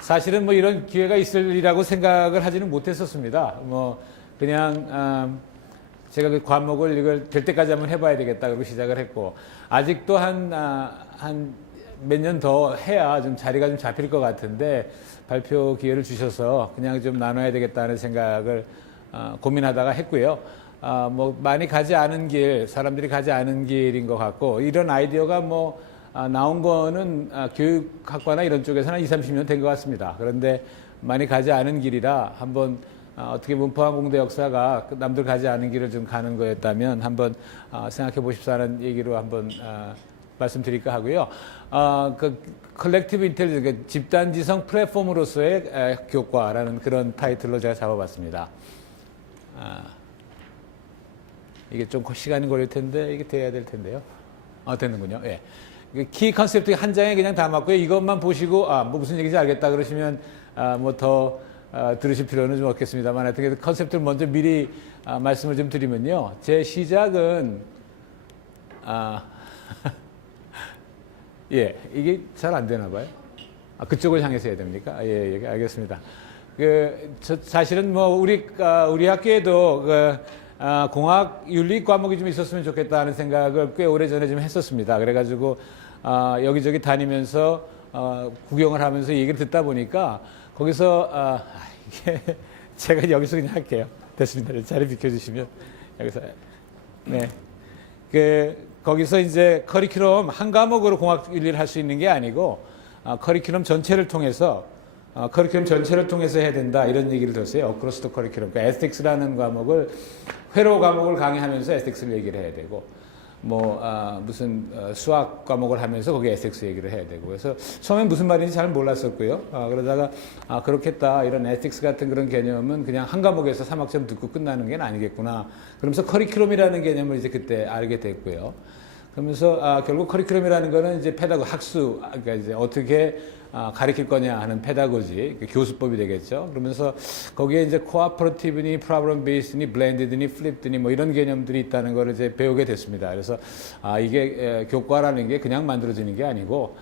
사실은 뭐 이런 기회가 있으리라고 생각을 하지는 못했었습니다. 뭐 그냥 제가 그 과목을 이걸 될 때까지 한번 해봐야 되겠다 그러고 시작을 했고, 아직도 한 몇 년 더 해야 좀 자리가 좀 잡힐 것 같은데 발표 기회를 주셔서 그냥 좀 나눠야 되겠다는 생각을 고민하다가 했고요. 뭐 많이 가지 않은 길, 사람들이 가지 않은 길인 것 같고, 이런 아이디어가 뭐 나온 거는 교육학과나 이런 쪽에서는 20, 30년 된 것 같습니다. 그런데 많이 가지 않은 길이라 한번 어떻게 보면 포항공대 역사가 남들 가지 않은 길을 좀 가는 거였다면 한번 생각해 보십사 하는 얘기로 한번 말씀드릴까 하고요. 그 컬렉티브 인텔리전스, 집단지성 플랫폼으로서의 교과라는 그런 타이틀로 제가 잡아봤습니다. 이게 좀 시간이 걸릴 텐데 이게 돼야 될 텐데요. 되는군요. 예. 키 컨셉트 한 장에 그냥 담았고요. 이것만 보시고 뭐 무슨 얘기인지 알겠다 그러시면 뭐 더 들으실 필요는 좀 없겠습니다만, 하여튼 컨셉트를 먼저 미리 말씀을 좀 드리면요. 제 시작은 예, 이게 잘 안 되나 봐요. 그쪽을 향해서 해야 됩니까? 예, 알겠습니다. 사실은 뭐 우리 학교에도 공학 윤리 과목이 좀 있었으면 좋겠다는 생각을 꽤 오래 전에 좀 했었습니다. 그래가지고 여기저기 다니면서 구경을 하면서 얘기를 듣다 보니까 거기서 이게 제가 여기서 그냥 할게요. 됐습니다. 자리 비켜주시면 여기서 네. 거기서 이제 커리큘럼 한 과목으로 공학 윤리를 할 수 있는 게 아니고 커리큘럼 전체를 통해서 해야 된다 이런 얘기를 들었어요. 어크로스 더 커리큘럼. 그러니까 에틱스라는 과목을 회로 과목을 강의하면서 에틱스를 얘기를 해야 되고, 뭐 무슨 수학 과목을 하면서 거기에 에틱스 얘기를 해야 되고, 그래서 처음엔 무슨 말인지 잘 몰랐었고요. 그러다가 그렇겠다, 이런 에틱스 같은 그런 개념은 그냥 한 과목에서 3학점 듣고 끝나는 게 아니겠구나. 그러면서 커리큘럼이라는 개념을 이제 그때 알게 됐고요. 그러면서 결국 커리큘럼이라는 거는 이제 학수, 그러니까 이제 어떻게 가르칠 거냐 하는 페다고지, 교수법이 되겠죠. 그러면서 거기에 이제 코아퍼레티브니, 프로블럼 베이스니, 블렌디드니, 플립드니 뭐 이런 개념들이 있다는 걸 이제 배우게 됐습니다. 그래서 이게 교과라는 게 그냥 만들어지는 게 아니고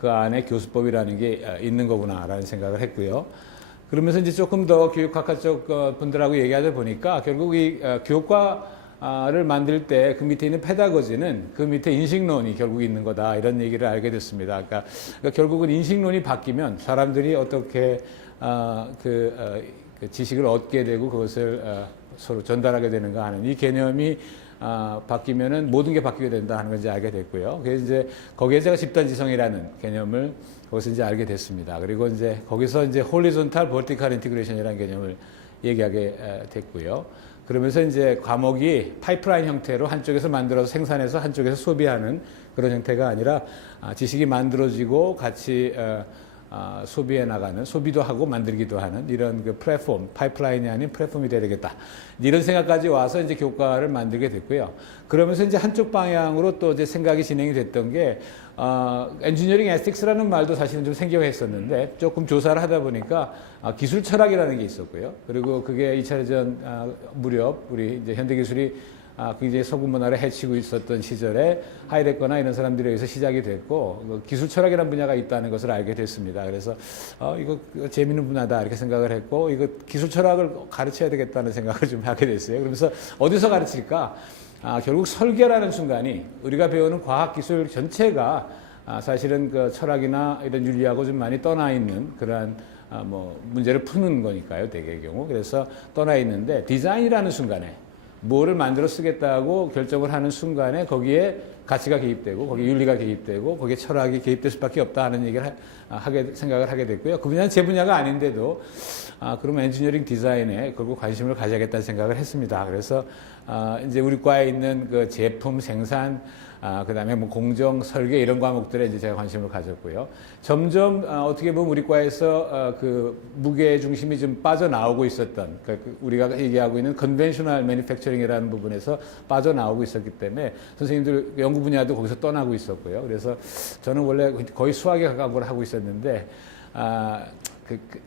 그 안에 교수법이라는 게 있는 거구나라는 생각을 했고요. 그러면서 이제 조금 더 교육학과 쪽 분들하고 얘기하다 보니까 결국 이 교과를 만들 때 그 밑에 있는 페다고지는 그 밑에 인식론이 결국 있는 거다, 이런 얘기를 알게 됐습니다. 그러니까 결국은 인식론이 바뀌면 사람들이 어떻게 그 지식을 얻게 되고 그것을 서로 전달하게 되는가 하는 이 개념이 바뀌면은 모든 게 바뀌게 된다 하는 걸 이제 알게 됐고요. 그래서 이제 거기에 제가 집단지성이라는 개념을 거기서 이제 알게 됐습니다. 그리고 이제 거기서 이제 horizontal vertical integration이라는 개념을 얘기하게 됐고요. 그러면서 이제 과목이 파이프라인 형태로 한쪽에서 만들어서 생산해서 한쪽에서 소비하는 그런 형태가 아니라 지식이 만들어지고 같이 소비해 나가는, 소비도 하고 만들기도 하는 이런 그 플랫폼, 파이프라인이 아닌 플랫폼이 돼야 되겠다, 이런 생각까지 와서 이제 교과를 만들게 됐고요. 그러면서 이제 한쪽 방향으로 또 이제 생각이 진행이 됐던 게 엔지니어링 에틱스라는 말도 사실은 좀 생경했었는데 조금 조사를 하다 보니까 기술 철학이라는 게 있었고요. 그리고 그게 2차 대전 무렵 우리 이제 현대기술이 굉장히 서구 문화를 해치고 있었던 시절에 하이데거나 이런 사람들에 의해서 시작이 됐고, 기술 철학이라는 분야가 있다는 것을 알게 됐습니다. 그래서 이거 재미있는 분야다 이렇게 생각을 했고, 이거 기술 철학을 가르쳐야 되겠다는 생각을 좀 하게 됐어요. 그러면서 어디서 가르칠까? 결국 설계라는 순간이 우리가 배우는 과학기술 전체가 사실은 그 철학이나 이런 윤리하고 좀 많이 떠나 있는 그러한 뭐 문제를 푸는 거니까요, 대개의 경우. 그래서 떠나 있는데 디자인이라는 순간에 뭐를 만들어 쓰겠다고 결정을 하는 순간에 거기에 가치가 개입되고 거기에 윤리가 개입되고 거기에 철학이 개입될 수밖에 없다 하는 얘기를 생각을 하게 됐고요. 그 분야는 제 분야가 아닌데도 그러면 엔지니어링 디자인에 결국 관심을 가져야겠다는 생각을 했습니다. 그래서 이제 우리 과에 있는 그 제품 생산, 그 다음에 뭐 공정, 설계 이런 과목들에 이제 제가 관심을 가졌고요. 점점 어떻게 보면 우리 과에서 그 무게 중심이 좀 빠져나오고 있었던, 그러니까 우리가 얘기하고 있는 컨벤셔널 매니팩처링이라는 부분에서 빠져나오고 있었기 때문에 선생님들 연구 분야도 거기서 떠나고 있었고요. 그래서 저는 원래 거의 수학에 가까운 걸 하고 있었는데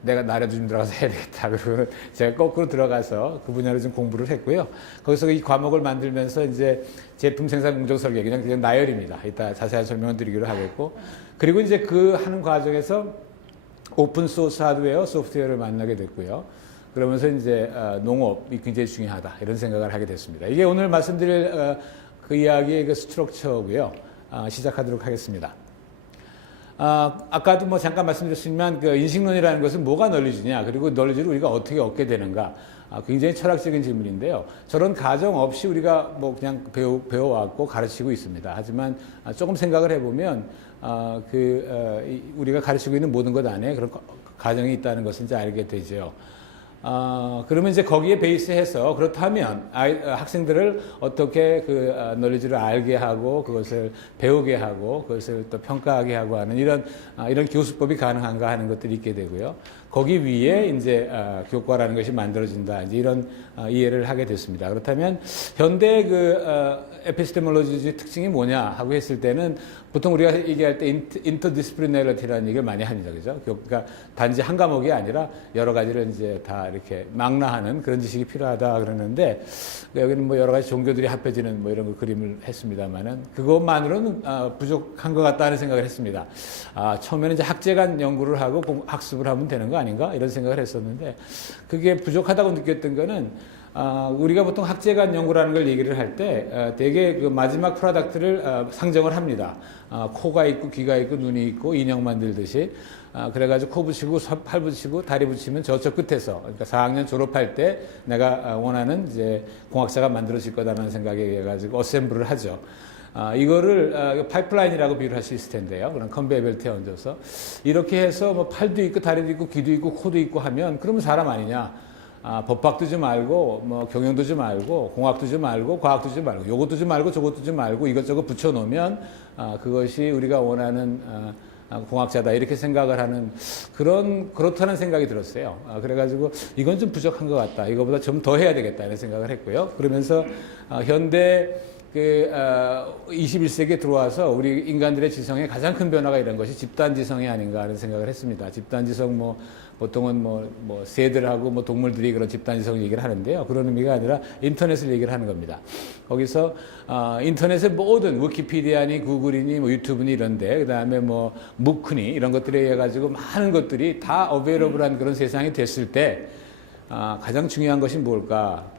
내가 나라도 좀 들어가서 해야 되겠다. 그러면 제가 거꾸로 들어가서 그 분야를 좀 공부를 했고요. 거기서 이 과목을 만들면서 이제 제품 생산 공정 설계, 그냥 나열입니다. 이따 자세한 설명을 드리기로 하겠고. 그리고 이제 그 하는 과정에서 오픈 소스 하드웨어, 소프트웨어를 만나게 됐고요. 그러면서 이제 농업이 굉장히 중요하다 이런 생각을 하게 됐습니다. 이게 오늘 말씀드릴 그 이야기의 그 스트럭처고요. 시작하도록 하겠습니다. 아까도 뭐 잠깐 말씀드렸지만 그 인식론이라는 것은 뭐가 널리지냐, 그리고 널리지를 우리가 어떻게 얻게 되는가, 굉장히 철학적인 질문인데요. 저런 가정 없이 우리가 뭐 그냥 배워왔고 가르치고 있습니다. 하지만 조금 생각을 해보면 우리가 가르치고 있는 모든 것 안에 그런 가정이 있다는 것을 이제 알게 되죠. 그러면 이제 거기에 베이스해서 그렇다면 학생들을 어떻게 그 놀리지를 알게 하고 그것을 배우게 하고 그것을 또 평가하게 하고 하는 이런 교수법이 가능한가 하는 것들이 있게 되고요. 거기 위에 이제 교과라는 것이 만들어진다. 이제 이런 이해를 하게 됐습니다. 그렇다면 현대 에피스테몰로지 특징이 뭐냐 하고 했을 때는 보통 우리가 얘기할 때 인터디스플리너리티라는 얘기를 많이 합니다. 그죠? 그러니까 단지 한 과목이 아니라 여러 가지를 이제 다 이렇게 망라하는 그런 지식이 필요하다 그러는데, 여기는 뭐 여러 가지 종교들이 합해지는 뭐 이런 거 그림을 했습니다만은 그것만으로는 부족한 것 같다는 생각을 했습니다. 처음에는 이제 학제간 연구를 하고 학습을 하면 되는 거 아닌가 이런 생각을 했었는데, 그게 부족하다고 느꼈던 거는 우리가 보통 학제간 연구라는 걸 얘기를 할 때 되게 그 마지막 프로덕트를 상정을 합니다. 코가 있고 귀가 있고 눈이 있고 인형 만들듯이 그래가지고 코 붙이고 팔 붙이고 다리 붙이면 저쪽 끝에서, 그러니까 4학년 졸업할 때 내가 원하는 이제 공학자가 만들어질 거다라는 생각에 해가지고 어셈블을 하죠. 이거를 파이프라인이라고 비유를 할 수 있을 텐데요. 그런 컨베이어 벨트에 얹어서 이렇게 해서 뭐 팔도 있고 다리도 있고 귀도 있고 코도 있고 하면 그러면 사람 아니냐? 법학도 좀 알고 뭐 경영도 좀 알고 공학도 좀 알고 과학도 좀 알고 요것도 좀 알고 저것도 좀 알고 이것저것 붙여 놓으면 그것이 우리가 원하는 공학자다 이렇게 생각을 하는 그렇다는 생각이 들었어요. 그래가지고 이건 좀 부족한 것 같다. 이거보다 좀 더 해야 되겠다 이런 생각을 했고요. 그러면서 현대 21세기에 들어와서 우리 인간들의 지성에 가장 큰 변화가 이런 것이 집단지성이 아닌가 하는 생각을 했습니다. 집단지성 보통은 새들하고 동물들이 그런 집단지성 얘기를 하는데요. 그런 의미가 아니라 인터넷을 얘기를 하는 겁니다. 거기서 인터넷의 모든 위키피디아니 구글이니 유튜브니 이런데 그다음에 무크니 이런 것들에 의해 가지고 많은 것들이 다 어베이러블한 그런 세상이 됐을 때 가장 중요한 것이 뭘까?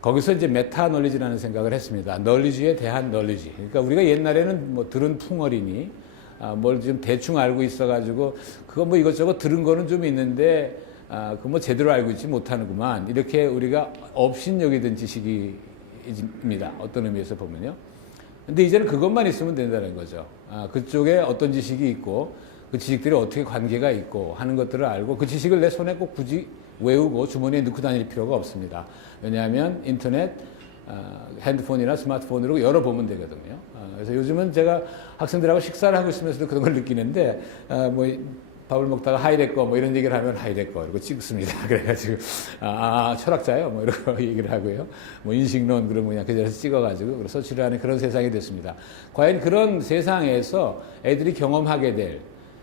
거기서 이제 메타 널리지라는 생각을 했습니다. 널리지에 대한 널리지. 그러니까 우리가 옛날에는 들은 풍어리니 뭘 좀 대충 알고 있어가지고 그거 이것저것 들은 거는 좀 있는데 그거 제대로 알고 있지 못하는구만. 이렇게 우리가 업신여기던 지식입니다. 어떤 의미에서 보면요. 근데 이제는 그것만 있으면 된다는 거죠. 그쪽에 어떤 지식이 있고 그 지식들이 어떻게 관계가 있고 하는 것들을 알고 그 지식을 내 손에 꼭 굳이 외우고 주머니에 넣고 다닐 필요가 없습니다. 왜냐하면 인터넷, 핸드폰이나 스마트폰으로 열어보면 되거든요. 그래서 요즘은 제가 학생들하고 식사를 하고 있으면서도 그런 걸 느끼는데, 밥을 먹다가 하이데거 이런 얘기를 하면 하이데거 이러고 찍습니다. 그래가지고 철학자요 이러고 얘기를 하고요. 인식론 그러면 그냥 그 자리에서 찍어가지고 서치를 하는 그런 세상이 됐습니다. 과연 그런 세상에서 애들이 경험하게 될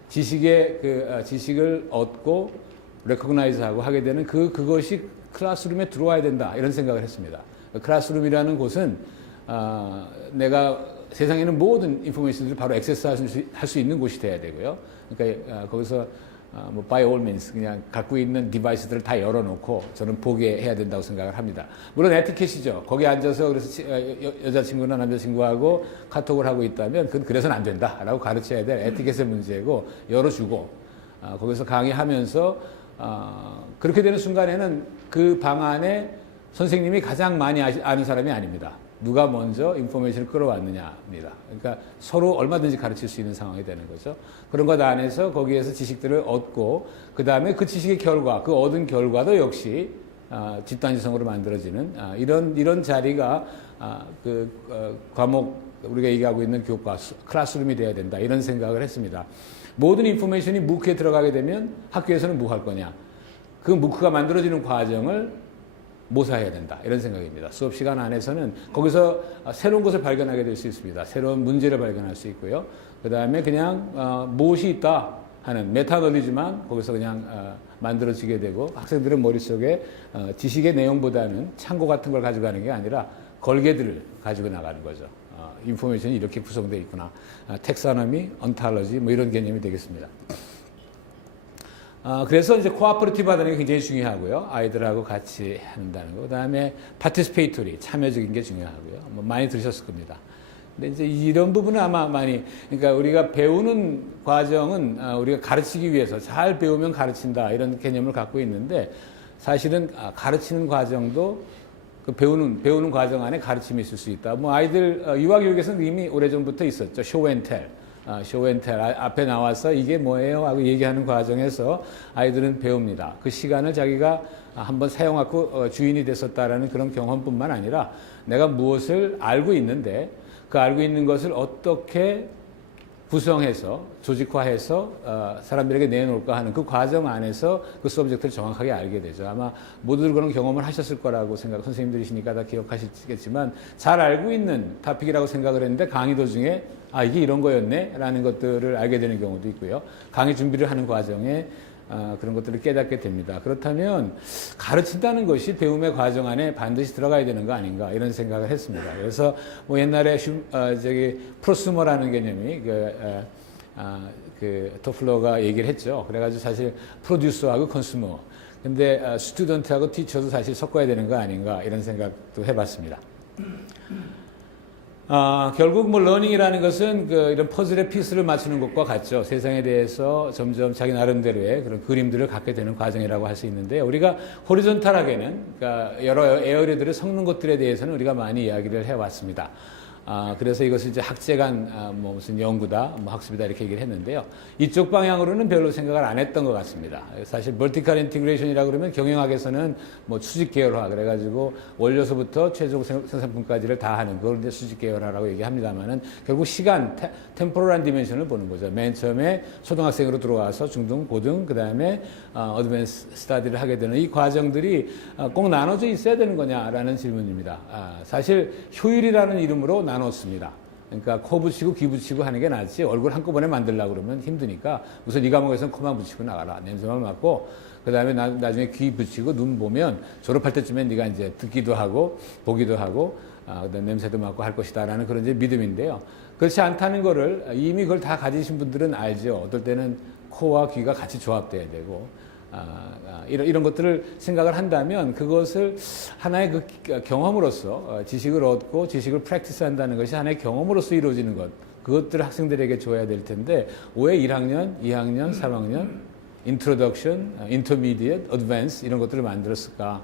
지식을 얻고 레코그나이즈하고 하게 되는 그것이 클래스룸에 들어와야 된다 이런 생각을 했습니다. 클래스룸이라는 곳은 내가 세상에 있는 모든 인포메이션들을 바로 액세스할 수 있는 곳이 돼야 되고요. 그러니까 거기서 by all means 그냥 갖고 있는 디바이스들을 다 열어놓고 저는 보게 해야 된다고 생각을 합니다. 물론 에티켓이죠. 거기 앉아서 그래서 여자친구나 남자친구하고 카톡을 하고 있다면 그건 그래서는 안 된다라고 가르쳐야 될 에티켓의 문제고, 열어주고 거기서 강의하면서 그렇게 되는 순간에는 그 방 안에 선생님이 가장 많이 아는 사람이 아닙니다. 누가 먼저 인포메이션을 끌어왔느냐입니다. 그러니까 서로 얼마든지 가르칠 수 있는 상황이 되는 거죠. 그런 것 안에서 거기에서 지식들을 얻고 그 다음에 그 지식의 결과, 그 얻은 결과도 역시 집단지성으로 만들어지는 이런 자리가 과목 우리가 얘기하고 있는 교과 클래스룸이 돼야 된다 이런 생각을 했습니다. 모든 인포메이션이 무크에 들어가게 되면 학교에서는 뭐 할 거냐? 그 무크가 만들어지는 과정을 모사해야 된다 이런 생각입니다. 수업 시간 안에서는 거기서 새로운 것을 발견하게 될 수 있습니다. 새로운 문제를 발견할 수 있고요. 그 다음에 그냥 무엇이 있다 하는 메타널리지만 거기서 그냥 만들어지게 되고, 학생들은 머릿속에 지식의 내용보다는 참고 같은 걸 가져가는 게 아니라 걸개들을 가지고 나가는 거죠. 인포메이션이 이렇게 구성되어 있구나. 텍사노미, 언탈러지 이런 개념이 되겠습니다. 그래서 이제 코아퍼레이티브 하다는 게 굉장히 중요하고요. 아이들하고 같이 한다는 거. 그 다음에 파티스페이토리, 참여적인 게 중요하고요. 뭐 많이 들으셨을 겁니다. 근데 이제 이런 부분은 아마 많이, 그러니까 우리가 배우는 과정은 우리가 가르치기 위해서 잘 배우면 가르친다 이런 개념을 갖고 있는데 사실은 가르치는 과정도 그 배우는 과정 안에 가르침이 있을 수 있다. 뭐 아이들 유아교육에서는 이미 오래전부터 있었죠. 쇼앤텔. 쇼앤텔 앞에 나와서 이게 뭐예요 하고 얘기하는 과정에서 아이들은 배웁니다. 그 시간을 자기가 한번 사용하고 주인이 됐었다라는 그런 경험뿐만 아니라 내가 무엇을 알고 있는데 그 알고 있는 것을 어떻게 구성해서 조직화해서 사람들에게 내놓을까 하는 그 과정 안에서 그 서브젝트를 정확하게 알게 되죠. 아마 모두들 그런 경험을 하셨을 거라고 선생님들이시니까 다 기억하시겠지만 잘 알고 있는 토픽이라고 생각을 했는데 강의 도중에 이게 이런 거였네 라는 것들을 알게 되는 경우도 있고요. 강의 준비를 하는 과정에 그런 것들을 깨닫게 됩니다. 그렇다면 가르친다는 것이 배움의 과정 안에 반드시 들어가야 되는 거 아닌가 이런 생각을 했습니다. 그래서 뭐 옛날에 프로스머라는 개념이 그 토플러가 얘기를 했죠. 그래가지고 사실 프로듀서하고 컨슈머. 근데 스튜던트하고 티처도 사실 섞어야 되는 거 아닌가 이런 생각도 해봤습니다. 결국 뭐 러닝이라는 것은 이런 퍼즐의 피스를 맞추는 것과 같죠. 세상에 대해서 점점 자기 나름대로의 그런 그림들을 갖게 되는 과정이라고 할 수 있는데 우리가 호리존탈하게는 그러니까 여러 에어리들을 섞는 것들에 대해서는 우리가 많이 이야기를 해왔습니다. 그래서 이것을 이제 학제 간 뭐 무슨 연구다, 뭐 학습이다 이렇게 얘기를 했는데요. 이쪽 방향으로는 별로 생각을 안 했던 것 같습니다. 사실 멀티컬 인티그레이션이라고 그러면 경영학에서는 뭐 수직 계열화 그래가지고 원료서부터 최종 생산품까지를 다 하는 그걸 이제 수직 계열화라고 얘기합니다만은 결국 시간, 템포럴한 디멘션을 보는 거죠. 맨 처음에 초등학생으로 들어와서 중등, 고등, 그 다음에 어드밴스 스타디를 하게 되는 이 과정들이 꼭 나눠져 있어야 되는 거냐라는 질문입니다. 사실 효율이라는 이름으로 나눴습니다. 그러니까 코 붙이고 귀 붙이고 하는 게 낫지 얼굴 한꺼번에 만들려고 그러면 힘드니까 우선 이 과목에서는 코만 붙이고 나가라. 냄새만 맡고 그 다음에 나중에 귀 붙이고 눈 보면 졸업할 때쯤에 네가 이제 듣기도 하고 보기도 하고 그다음에 냄새도 맡고 할 것이다 라는 그런 이제 믿음인데요. 그렇지 않다는 거를 이미 그걸 다 가지신 분들은 알죠. 어떨 때는 코와 귀가 같이 조합돼야 되고 이런 것들을 생각을 한다면 그것을 하나의 그 경험으로서 지식을 얻고 지식을 프랙티스 한다는 것이 하나의 경험으로서 이루어지는 것 그것들을 학생들에게 줘야 될 텐데 왜 1학년, 2학년, 3학년 인트로덕션, 인터미디엇, 어드밴스 이런 것들을 만들었을까?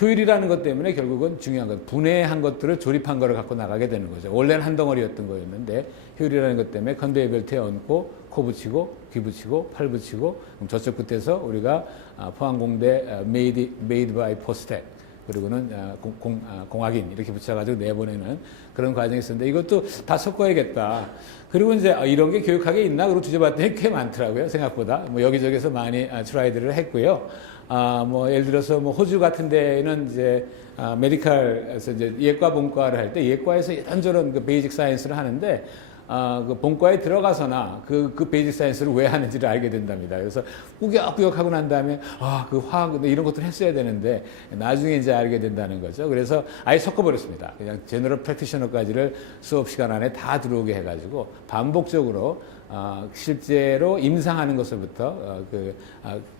효율이라는 것 때문에 결국은 중요한 것, 분해한 것들을 조립한 거를 갖고 나가게 되는 거죠. 원래는 한 덩어리였던 거였는데 효율이라는 것 때문에 컨베이어 벨트에 얹고 코 붙이고 귀 붙이고 팔 붙이고 그럼 저쪽 끝에서 우리가 포항공대 made by 포스텍 그리고는 공학인 이렇게 붙여가지고 내보내는 그런 과정이 있었는데 이것도 다 섞어야겠다. 그리고 이제 이런 게 교육학에 있나? 그리고 뒤져봤더니 꽤 많더라고요. 생각보다. 뭐 여기저기서 많이 트라이들을 했고요. 뭐 예를 들어서 뭐 호주 같은 데는 이제 메디컬에서 이제 예과 본과를 할 때 예과에서 이런저런 그 베이직 사이언스를 하는데 그 본과에 들어가서나 그 베이직 사이언스를 왜 하는지를 알게 된답니다. 그래서 꾸역꾸역 하고 난 다음에 그 화학 이런 것들 했어야 되는데 나중에 이제 알게 된다는 거죠. 그래서 아예 섞어버렸습니다. 그냥 제너럴 프랙티셔너까지를 수업 시간 안에 다 들어오게 해가지고 반복적으로 실제로 임상하는 것부터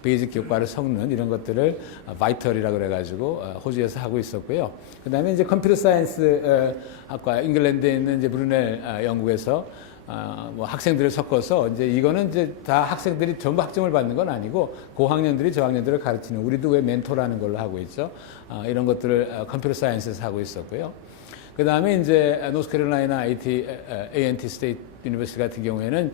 베이직 교과를 섞는 이런 것들을 바이털이라고 그래가지고 호주에서 하고 있었고요. 그 다음에 이제 컴퓨터 사이언스 학과 잉글랜드에 있는 이제 브루넬 영국에서 뭐 학생들을 섞어서 이제 이거는 이제 다 학생들이 전부 학점을 받는 건 아니고 고학년들이 저학년들을 가르치는 우리도 왜 멘토라는 걸로 하고 있죠. 이런 것들을 컴퓨터 사이언스에서 하고 있었고요. 그 다음에 이제 노스캐롤라이나 A&T 스테이트 유니버시티 같은 경우에는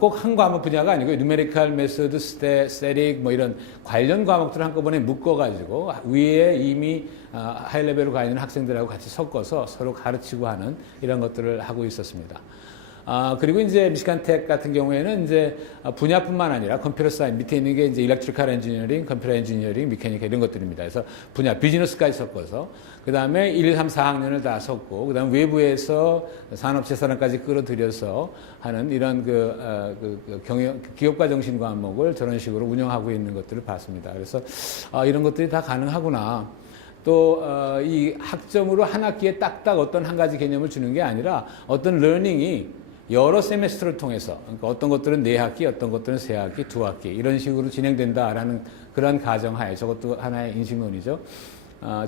꼭 한 과목 분야가 아니고 누메리컬 메소드, 스태틱 뭐 이런 관련 과목들을 한꺼번에 묶어가지고 위에 이미 하이 레벨로 가 있는 학생들하고 같이 섞어서 서로 가르치고 하는 이런 것들을 하고 있었습니다. 그리고 이제 미시간텍 같은 경우에는 이제 분야뿐만 아니라 컴퓨터 사이언스 밑에 있는 게 이제 일렉트리컬 엔지니어링, 컴퓨터 엔지니어링, 미케니컬 이런 것들입니다. 그래서 분야 비즈니스까지 섞어서 그 다음에 1, 3, 4학년을 다 섞고 그 다음 외부에서 산업재산까지 끌어들여서 하는 이런 경영 기업가 정신 과목을 저런 식으로 운영하고 있는 것들을 봤습니다. 그래서 이런 것들이 다 가능하구나. 또 이 학점으로 한 학기에 딱딱 어떤 한 가지 개념을 주는 게 아니라 어떤 러닝이 여러 세메스터를 통해서, 그러니까 어떤 것들은 4학기, 어떤 것들은 3학기, 2학기 이런 식으로 진행된다라는 그런 가정하에, 저것도 하나의 인식론이죠.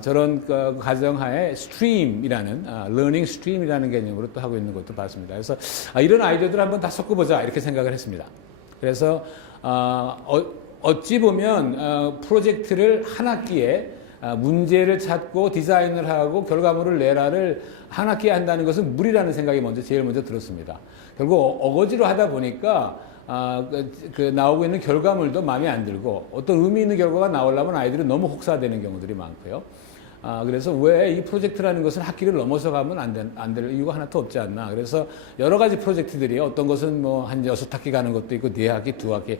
저런 가정하에 스트림이라는 러닝 스트림이라는 개념으로 또 하고 있는 것도 봤습니다. 그래서 이런 아이디어들을 한번 다 섞어보자 이렇게 생각을 했습니다. 그래서 어찌 보면 프로젝트를 한 학기에 문제를 찾고 디자인을 하고 결과물을 내라를 한 학기에 한다는 것은 무리라는 생각이 제일 먼저 들었습니다. 결국 어거지로 하다 보니까 나오고 있는 결과물도 마음에 안 들고 어떤 의미 있는 결과가 나오려면 아이들이 너무 혹사되는 경우들이 많고요. 그래서 왜 이 프로젝트라는 것은 학기를 넘어서 가면 안 될 이유가 하나도 없지 않나. 그래서 여러 가지 프로젝트들이 어떤 것은 한 6학기 가는 것도 있고 4학기, 2학기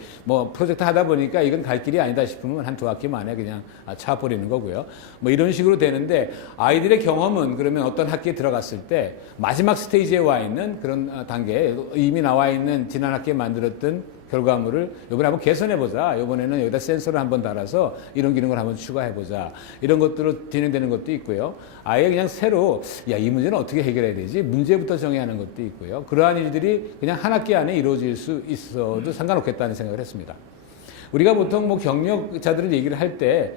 프로젝트 하다 보니까 이건 갈 길이 아니다 싶으면 한 2학기 만에 그냥 차버리는 거고요. 이런 식으로 되는데 아이들의 경험은 그러면 어떤 학기에 들어갔을 때 마지막 스테이지에 와 있는 그런 단계에 이미 나와 있는 지난 학기에 만들었던 결과물을 이번에 한번 개선해보자. 이번에는 여기다 센서를 한번 달아서 이런 기능을 한번 추가해보자. 이런 것들로 진행되는 것도 있고요. 아예 그냥 새로 이 문제는 어떻게 해결해야 되지? 문제부터 정해야 하는 것도 있고요. 그러한 일들이 그냥 한 학기 안에 이루어질 수 있어도 상관없겠다는 생각을 했습니다. 우리가 보통 경력자들을 얘기를 할 때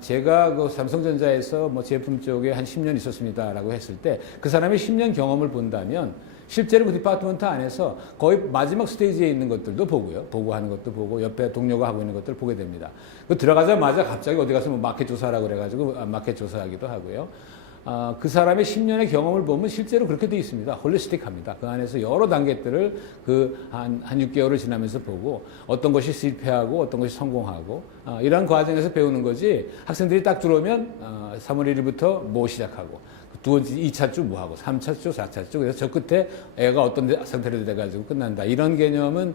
제가 삼성전자에서 제품 쪽에 한 10년 있었습니다라고 했을 때 그 사람의 10년 경험을 본다면 실제로 그 디파트먼트 안에서 거의 마지막 스테이지에 있는 것들도 보고요. 보고하는 것도 보고 옆에 동료가 하고 있는 것들을 보게 됩니다. 들어가자마자 갑자기 어디 가서 마켓 조사라고 그래가지고 마켓 조사하기도 하고요. 그 사람의 10년의 경험을 보면 실제로 그렇게 되어 있습니다. 홀리스틱합니다. 그 안에서 여러 단계들을 한 6개월을 지나면서 보고 어떤 것이 실패하고 어떤 것이 성공하고 이런 과정에서 배우는 거지 학생들이 딱 들어오면 3월 1일부터 시작하고 두 번째 2차 주 하고 3차 주, 4차 주 그래서 저 끝에 애가 어떤 상태로 돼가지고 끝난다. 이런 개념은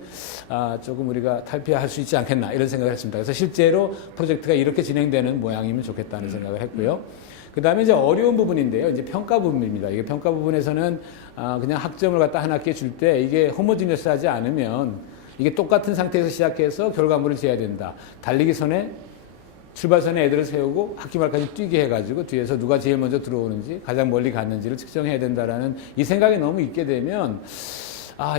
조금 우리가 탈피할 수 있지 않겠나 이런 생각을 했습니다. 그래서 실제로 프로젝트가 이렇게 진행되는 모양이면 좋겠다는 생각을 했고요. 그 다음에 이제 어려운 부분인데요. 이제 평가 부분입니다. 이게 평가 부분에서는 그냥 학점을 갖다 한 학기에 줄 때 이게 호모지니어스하지 않으면 이게 똑같은 상태에서 시작해서 결과물을 재야 된다. 달리기 전에 출발선에 애들을 세우고 학기 말까지 뛰게 해가지고 뒤에서 누가 제일 먼저 들어오는지 가장 멀리 갔는지를 측정해야 된다라는 이 생각이 너무 있게 되면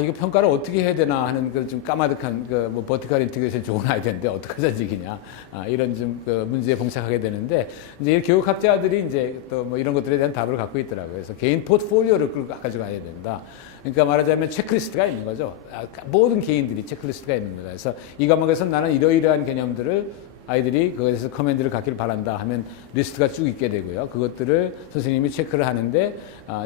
이거 평가를 어떻게 해야 되나 하는 좀 까마득한 버티컬 인티그레이션 좋은 아이디어인데 어떡하자 지기냐 이런 문제에 봉착하게 되는데 이제 교육학자들이 이제 또 이런 것들에 대한 답을 갖고 있더라고요. 그래서 개인 포트폴리오를 가지고 가야 된다. 그러니까 말하자면 체크리스트가 있는 거죠. 모든 개인들이 체크리스트가 있는 거다. 그래서 이 과목에서 나는 이러이러한 개념들을 아이들이 그것에서 커맨드를 갖기를 바란다 하면 리스트가 쭉 있게 되고요. 그것들을 선생님이 체크를 하는데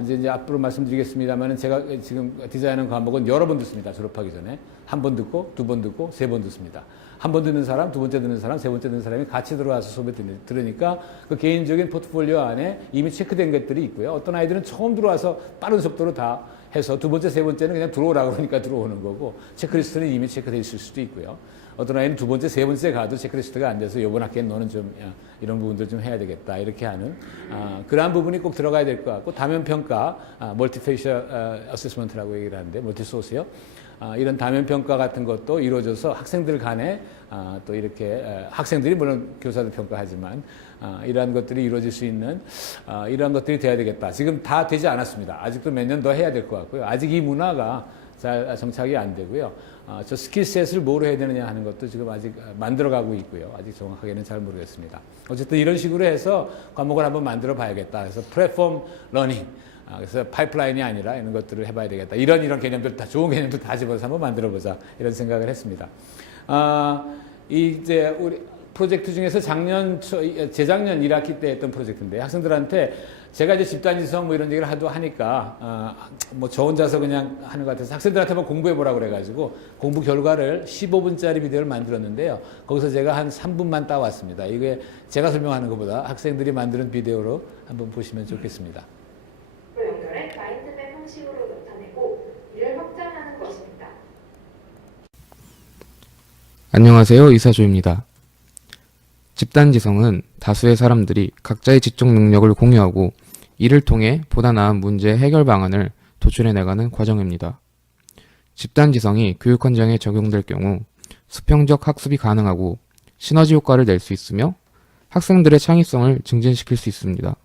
이제 앞으로 말씀드리겠습니다만은 제가 지금 디자인하는 과목은 여러 번 듣습니다. 졸업하기 전에 한 번 듣고 2번 듣고 3번 듣습니다. 한 번 듣는 사람, 2번째 듣는 사람, 3번째 듣는 사람이 같이 들어와서 수업에 들으니까 그 개인적인 포트폴리오 안에 이미 체크된 것들이 있고요. 어떤 아이들은 처음 들어와서 빠른 속도로 다 해서 2번째, 3번째는 그냥 들어오라고 그러니까 들어오는 거고 체크리스트는 이미 체크되어 있을 수도 있고요. 어떤 아이는 2번째, 3번째 가도 체크리스트가 안 돼서 이번 학기엔 너는 좀 이런 부분들 좀 해야 되겠다 이렇게 하는 그러한 부분이 꼭 들어가야 될 것 같고 다면평가, 멀티페이셜 어세스먼트라고 얘기를 하는데 멀티소스요. 이런 다면평가 같은 것도 이루어져서 학생들 간에 또 이렇게 학생들이 물론 교사도 평가하지만 이러한 것들이 이루어질 수 있는 이러한 것들이 돼야 되겠다. 지금 다 되지 않았습니다. 아직도 몇 년 더 해야 될 것 같고요. 아직 이 문화가 잘 정착이 안 되고요. 저 스킬셋을 뭐로 해야 되느냐 하는 것도 지금 아직 만들어가고 있고요. 아직 정확하게는 잘 모르겠습니다. 어쨌든 이런 식으로 해서 과목을 한번 만들어 봐야겠다. 그래서 플랫폼 러닝. 그래서 파이프라인이 아니라 이런 것들을 해봐야 되겠다. 이런 개념들 다 좋은 개념들 다 집어서 한번 만들어보자 이런 생각을 했습니다. 이제 우리 프로젝트 중에서 재작년 1학기 때 했던 프로젝트인데 학생들한테 제가 이제 집단지성 이런 얘기를 하도 하니까 저 혼자서 그냥 하는 것 같아서 학생들한테 한번 공부해보라고 그래가지고 공부 결과를 15분짜리 비디오를 만들었는데요. 거기서 제가 한 3분만 따왔습니다. 이게 제가 설명하는 것보다 학생들이 만드는 비디오로 한번 보시면 좋겠습니다. 연결해 마인드맵 형식으로 나타내고 이를 확장하는 것입니다. 안녕하세요. 이사조입니다. 집단지성은 다수의 사람들이 각자의 지적 능력을 공유하고 이를 통해 보다 나은 문제 해결 방안을 도출해 나가는 과정입니다. 집단지성이 교육 환경에 적용될 경우 수평적 학습이 가능하고 시너지 효과를 낼 수 있으며 학생들의 창의성을 증진시킬 수 있습니다.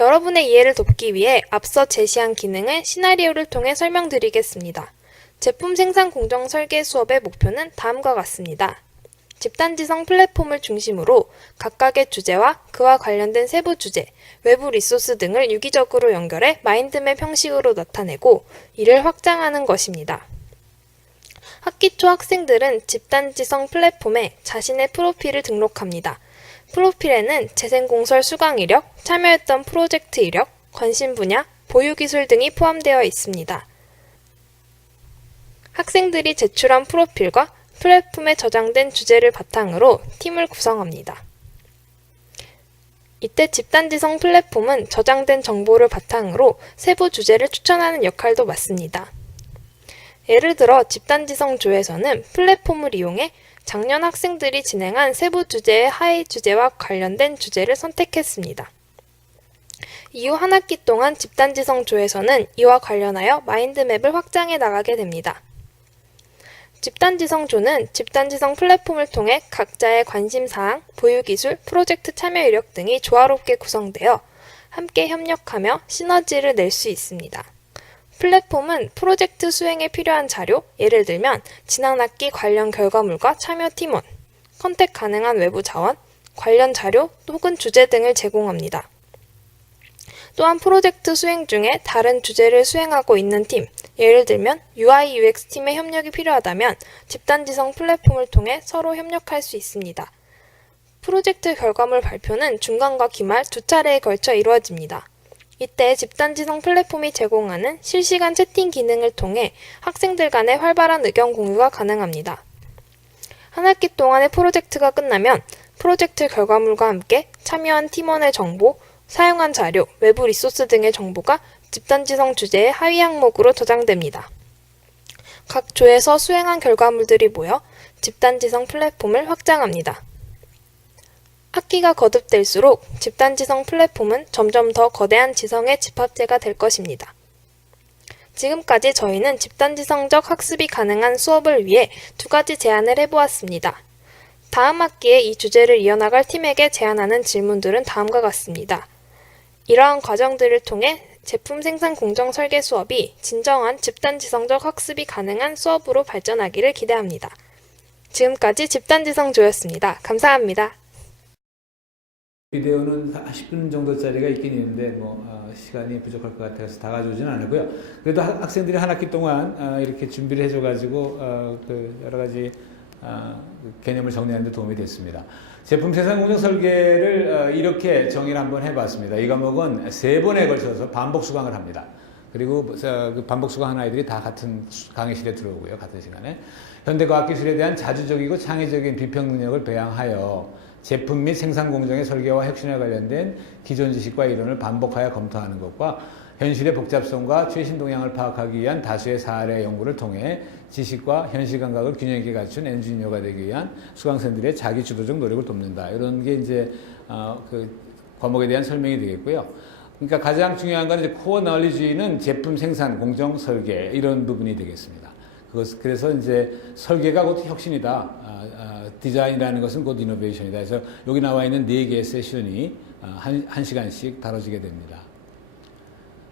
여러분의 이해를 돕기 위해 앞서 제시한 기능을 시나리오를 통해 설명드리겠습니다. 제품 생산 공정 설계 수업의 목표는 다음과 같습니다. 집단지성 플랫폼을 중심으로 각각의 주제와 그와 관련된 세부 주제, 외부 리소스 등을 유기적으로 연결해 마인드맵 형식으로 나타내고 이를 확장하는 것입니다. 학기 초 학생들은 집단지성 플랫폼에 자신의 프로필을 등록합니다. 프로필에는 재생공설 수강 이력, 참여했던 프로젝트 이력, 관심 분야, 보유 기술 등이 포함되어 있습니다. 학생들이 제출한 프로필과 플랫폼에 저장된 주제를 바탕으로 팀을 구성합니다. 이때 집단지성 플랫폼은 저장된 정보를 바탕으로 세부 주제를 추천하는 역할도 맡습니다. 예를 들어 집단지성 조에서는 플랫폼을 이용해 작년 학생들이 진행한 세부 주제의 하위 주제와 관련된 주제를 선택했습니다. 이후 한 학기 동안 집단지성 조에서는 이와 관련하여 마인드맵을 확장해 나가게 됩니다. 집단지성조는 집단지성 플랫폼을 통해 각자의 관심사항, 보유기술, 프로젝트 참여 이력 등이 조화롭게 구성되어 함께 협력하며 시너지를 낼 수 있습니다. 플랫폼은 프로젝트 수행에 필요한 자료, 예를 들면 지난 학기 관련 결과물과 참여 팀원, 컨택 가능한 외부 자원, 관련 자료 혹은 주제 등을 제공합니다. 또한 프로젝트 수행 중에 다른 주제를 수행하고 있는 팀, 예를 들면 UI, UX 팀의 협력이 필요하다면 집단지성 플랫폼을 통해 서로 협력할 수 있습니다. 프로젝트 결과물 발표는 중간과 기말 두 차례에 걸쳐 이루어집니다. 이때 집단지성 플랫폼이 제공하는 실시간 채팅 기능을 통해 학생들 간의 활발한 의견 공유가 가능합니다. 한 학기 동안의 프로젝트가 끝나면 프로젝트 결과물과 함께 참여한 팀원의 정보, 사용한 자료, 외부 리소스 등의 정보가 집단지성 주제의 하위 항목으로 저장됩니다. 각 조에서 수행한 결과물들이 모여 집단지성 플랫폼을 확장합니다. 학기가 거듭될수록 집단지성 플랫폼은 점점 더 거대한 지성의 집합체가 될 것입니다. 지금까지 저희는 집단지성적 학습이 가능한 수업을 위해 두 가지 제안을 해보았습니다. 다음 학기에 이 주제를 이어나갈 팀에게 제안하는 질문들은 다음과 같습니다. 이러한 과정들을 통해 제품 생산 공정 설계 수업이 진정한 집단지성적 학습이 가능한 수업으로 발전하기를 기대합니다. 지금까지 집단지성조였습니다. 감사합니다. 비디오는 10분 정도짜리가 있긴 있는데 시간이 부족할 것 같아서 다 가져오지는 않고요. 그래도 학생들이 한 학기 동안 이렇게 준비를 해줘가지고 여러 가지 개념을 정리하는 데 도움이 됐습니다. 제품 생산 공정 설계를 이렇게 정의를 한번 해봤습니다. 이 과목은 3번에 걸쳐서 반복 수강을 합니다. 그리고 그 반복 수강한 아이들이 다 같은 강의실에 들어오고요. 같은 시간에. 현대과학기술에 대한 자주적이고 창의적인 비평 능력을 배양하여 제품 및 생산 공정의 설계와 혁신에 관련된 기존 지식과 이론을 반복하여 검토하는 것과 현실의 복잡성과 최신 동향을 파악하기 위한 다수의 사례 연구를 통해 지식과 현실 감각을 균형 있게 갖춘 엔지니어가 되기 위한 수강생들의 자기 주도적 노력을 돕는다. 이런 게 이제 그 과목에 대한 설명이 되겠고요. 그러니까 가장 중요한 건 이제 코어 널리지는 제품 생산 공정 설계 이런 부분이 되겠습니다. 그래서 이제 설계가 곧 혁신이다. 디자인이라는 것은 곧 이노베이션이다. 그래서 여기 나와 있는 4개의 세션이 한 시간씩 다뤄지게 됩니다.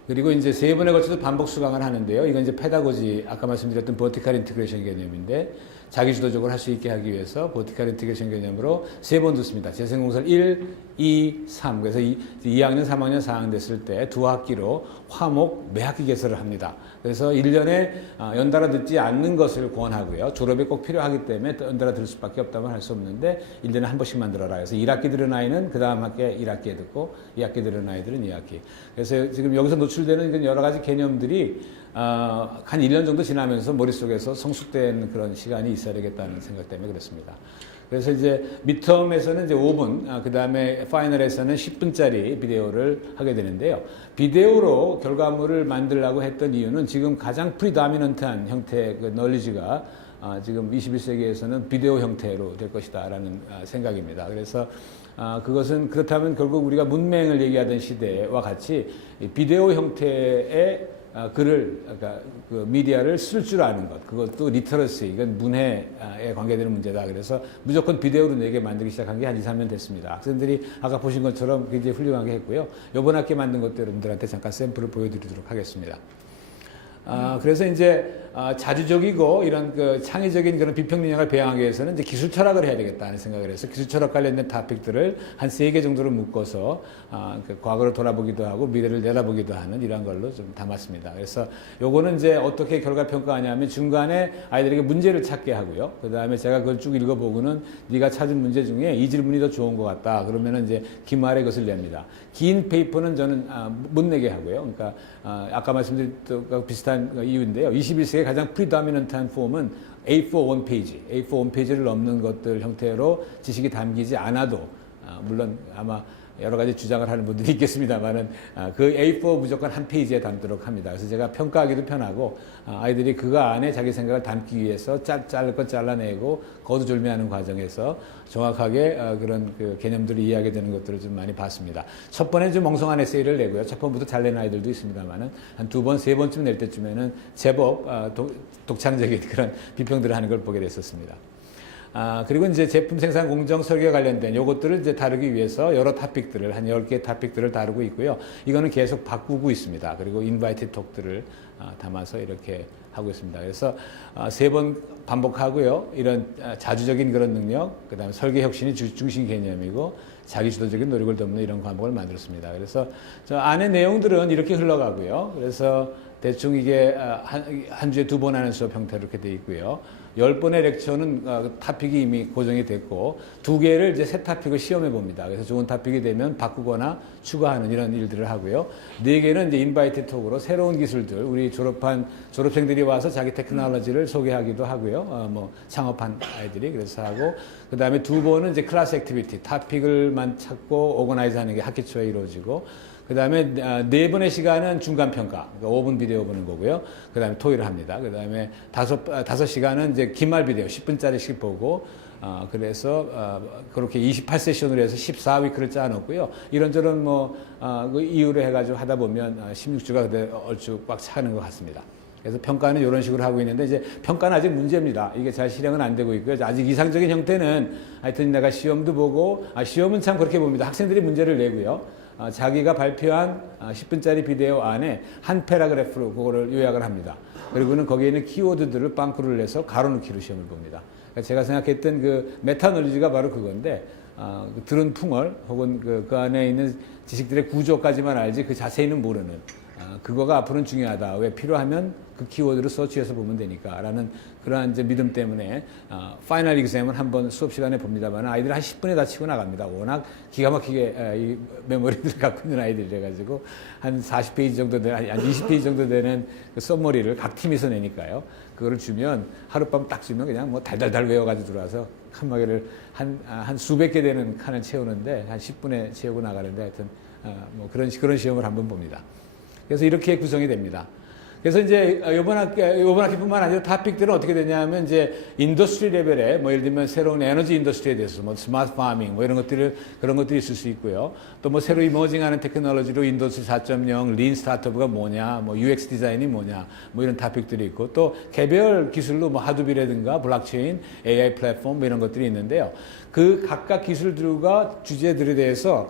그리고 이제 3번에 걸쳐서 반복 수강을 하는데요. 이건 이제 페다고지, 아까 말씀드렸던 버티컬 인티그레이션 개념인데, 자기주도적으로 할 수 있게 하기 위해서 버티컬 인티그레이션 개념으로 3번 듣습니다. 재생공설 1, 2, 3. 그래서 2학년, 3학년, 4학년 됐을 때 2학기로 화목 매학기 개설을 합니다. 그래서 1년에 연달아 듣지 않는 것을 권하고요. 졸업에 꼭 필요하기 때문에 연달아 들을 수밖에 없다면 할 수 없는데 1년에 한 번씩만 들어라. 그래서 1학기 들은 아이는 그 다음 학기에 1학기에 듣고 2학기 들은 아이들은 2학기. 그래서 지금 여기서 노출되는 여러 가지 개념들이 한 1년 정도 지나면서 머릿속에서 성숙된 그런 시간이 있어야 되겠다는 생각 때문에 그렇습니다. 그래서 이제 미텀에서는 이제 5분, 그 다음에 파이널에서는 10분짜리 비디오를 하게 되는데요. 비디오로 결과물을 만들려고 했던 이유는 지금 가장 프리다미넌트한 형태의 그 널리지가 지금 21세기에서는 비디오 형태로 될 것이다라는 생각입니다. 그래서 그것은 그렇다면 결국 우리가 문맹을 얘기하던 시대와 같이 비디오 형태의 글을, 그러니까 그 미디어를 쓸 줄 아는 것, 그것도 리터러시, 이건 문해에 관계되는 문제다. 그래서 무조건 비디오로 내게 만들기 시작한 게 한 2, 3년 됐습니다. 학생들이 아까 보신 것처럼 굉장히 훌륭하게 했고요. 이번 학기에 만든 것도 여러분들한테 잠깐 샘플을 보여드리도록 하겠습니다. 그래서 이제 자주적이고 이런 그 창의적인 그런 비평 능력을 배양하기 위해서는 이제 기술 철학을 해야 되겠다는 생각을 해서 기술 철학 관련된 토픽들을 한 3개 정도를 묶어서 그 과거를 돌아보기도 하고 미래를 내다보기도 하는 이런 걸로 좀 담았습니다. 그래서 요거는 이제 어떻게 결과 평가하냐면 중간에 아이들에게 문제를 찾게 하고요. 그 다음에 제가 그걸 쭉 읽어보고는 네가 찾은 문제 중에 이 질문이 더 좋은 것 같다. 그러면은 이제 기말에 그것을 냅니다. 긴 페이퍼는 저는 못 내게 하고요. 그러니까 아까 말씀드린 또 비슷한 이유인데요. 21세기의 가장 프리도미넌트한 폼은 A4 원페이지, A4 원페이지를 넘는 것들 형태로 지식이 담기지 않아도 물론 아마 여러 가지 주장을 하는 분들이 있겠습니다만은 그 A4 무조건 한 페이지에 담도록 합니다. 그래서 제가 평가하기도 편하고 아이들이 그거 안에 자기 생각을 담기 위해서 자를 것 잘라내고 거두절미하는 과정에서 정확하게 그런 그 개념들을 이해하게 되는 것들을 좀 많이 봤습니다. 첫 번에 좀 멍성한 에세이를 내고요. 첫 번부터 잘 내는 아이들도 있습니다만은 한 2번, 3번쯤 낼 때쯤에는 제법 독창적인 그런 비평들을 하는 걸 보게 됐었습니다. 그리고 이제 제품 생산 공정 설계 관련된 요것들을 이제 다루기 위해서 여러 토픽들을 한 10개 토픽들을 다루고 있고요. 이거는 계속 바꾸고 있습니다. 그리고 인바이트 톡들을 담아서 이렇게 하고 있습니다. 그래서 3번 반복하고요. 이런 자주적인 그런 능력, 그다음에 설계 혁신이 중심 개념이고 자기 주도적인 노력을 돕는 이런 과목을 만들었습니다. 그래서 저 안에 내용들은 이렇게 흘러가고요. 그래서 대충 이게 한 주에 2번 하는 수업 형태로 이렇게 돼 있고요. 10번의 렉처는 토픽이 이미 고정이 됐고 2개를 이제 새 토픽을 시험해 봅니다. 그래서 좋은 토픽이 되면 바꾸거나 추가하는 이런 일들을 하고요. 4개는 이제 인바이트 톡으로 새로운 기술들, 우리 졸업생들이 와서 자기 테크놀로지를 소개하기도 하고요. 뭐 창업한 아이들이 그래서 하고 그 다음에 2번은 이제 클래스 액티비티, 토픽을만 찾고 오거나이즈 하는 게 학기 초에 이루어지고 그 다음에 4번의 시간은 중간평가, 그러니까 5분 비디오 보는 거고요. 그 다음에 토의를 합니다. 그 다음에 5시간은 이제 기말 비디오 10분짜리씩 보고, 그래서, 그렇게 28세션으로 해서 14위크를 짜놓고요. 이런저런 그 이유로 해가지고 하다 보면 16주가 그때 얼추 꽉 차는 것 같습니다. 그래서 평가는 이런 식으로 하고 있는데 이제 평가는 아직 문제입니다. 이게 잘 실행은 안 되고 있고요. 아직 이상적인 형태는 하여튼 내가 시험도 보고, 시험은 참 그렇게 봅니다. 학생들이 문제를 내고요. 자기가 발표한 10분짜리 비디오 안에 한 패러그래프로 그거를 요약을 합니다. 그리고는 거기에 있는 키워드들을 빵꾸를 내서 가로넣기로 시험을 봅니다. 그러니까 제가 생각했던 그 메타놀리지가 바로 그건데, 들은 풍월 혹은 그 안에 있는 지식들의 구조까지만 알지 그 자세히는 모르는 그거가 앞으로는 중요하다. 왜 필요하면 그 키워드를 서치해서 보면 되니까 라는 그러한 이제 믿음 때문에 파이널 exam을 한번 수업 시간에 봅니다만 아이들 한 10분에 다 치고 나갑니다. 워낙 기가 막히게 이 메모리를 갖고 있는 아이들이라 가지고 한 40페이지 정도 되는, 한 20페이지 정도 되는 그 서머리를 각 팀에서 내니까요. 그거를 주면 하룻밤 딱 주면 그냥 뭐 달달달 외워가지고 들어와서 칸막이를 한 수백 개 되는 칸을 채우는데 한 10분에 채우고 나가는데 하여튼 뭐 그런 시험을 한번 봅니다. 그래서 이렇게 구성이 됩니다. 그래서 이제 이번 학기뿐만 아니라 토픽들은 어떻게 되냐면 이제 인더스트리 레벨에 뭐 예를 들면 새로운 에너지 인더스트리에 대해서 뭐 스마트 파밍 뭐 이런 것들이 있을 수 있고요. 또 뭐 새로 이머징하는 테크놀로지로 인더스트리 4.0, 린 스타트업가 뭐냐, 뭐 UX 디자인이 뭐냐, 뭐 이런 토픽들이 있고 또 개별 기술로 뭐 하두비라든가 블록체인, AI 플랫폼 뭐 이런 것들이 있는데요. 그 각각 기술들과 주제들에 대해서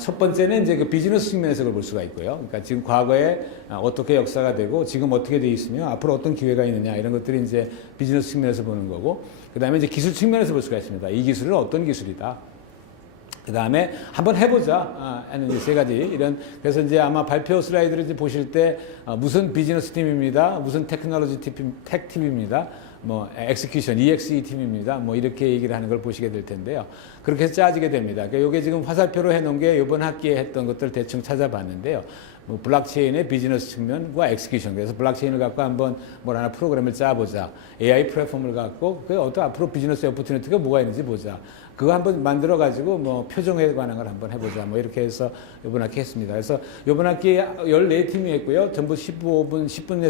첫 번째는 이제 그 비즈니스 측면에서 그걸 볼 수가 있고요. 그러니까 지금 과거에 어떻게 역사가 되고 지금 어떻게 돼 있으며 앞으로 어떤 기회가 있느냐 이런 것들이 이제 비즈니스 측면에서 보는 거고 그다음에 이제 기술 측면에서 볼 수가 있습니다. 이 기술은 어떤 기술이다. 그 다음에 한번 해보자 하는 이제 3가지 이런 그래서 이제 아마 발표 슬라이드를 이제 보실 때 무슨 비즈니스 팀입니다, 무슨 테크놀로지 팀입니다. 뭐 엑스큐션, EXE 팀입니다. 뭐 이렇게 얘기를 하는 걸 보시게 될 텐데요. 그렇게 해서 짜지게 됩니다. 그러니까 이게 지금 화살표로 해놓은 게 이번 학기에 했던 것들 대충 찾아봤는데요. 뭐 블록체인의 비즈니스 측면과 엑스큐션. 그래서 블록체인을 갖고 한번 뭘 하나 프로그램을 짜보자. AI 플랫폼을 갖고 그 어떤 앞으로 비즈니스 오퍼튜니티가 뭐가 있는지 보자. 그거 한번 만들어가지고 뭐 표정에 관한 걸 한번 해보자. 뭐 이렇게 해서 이번 학기 했습니다. 그래서 이번 학기 14팀이 했고요. 전부 10분에서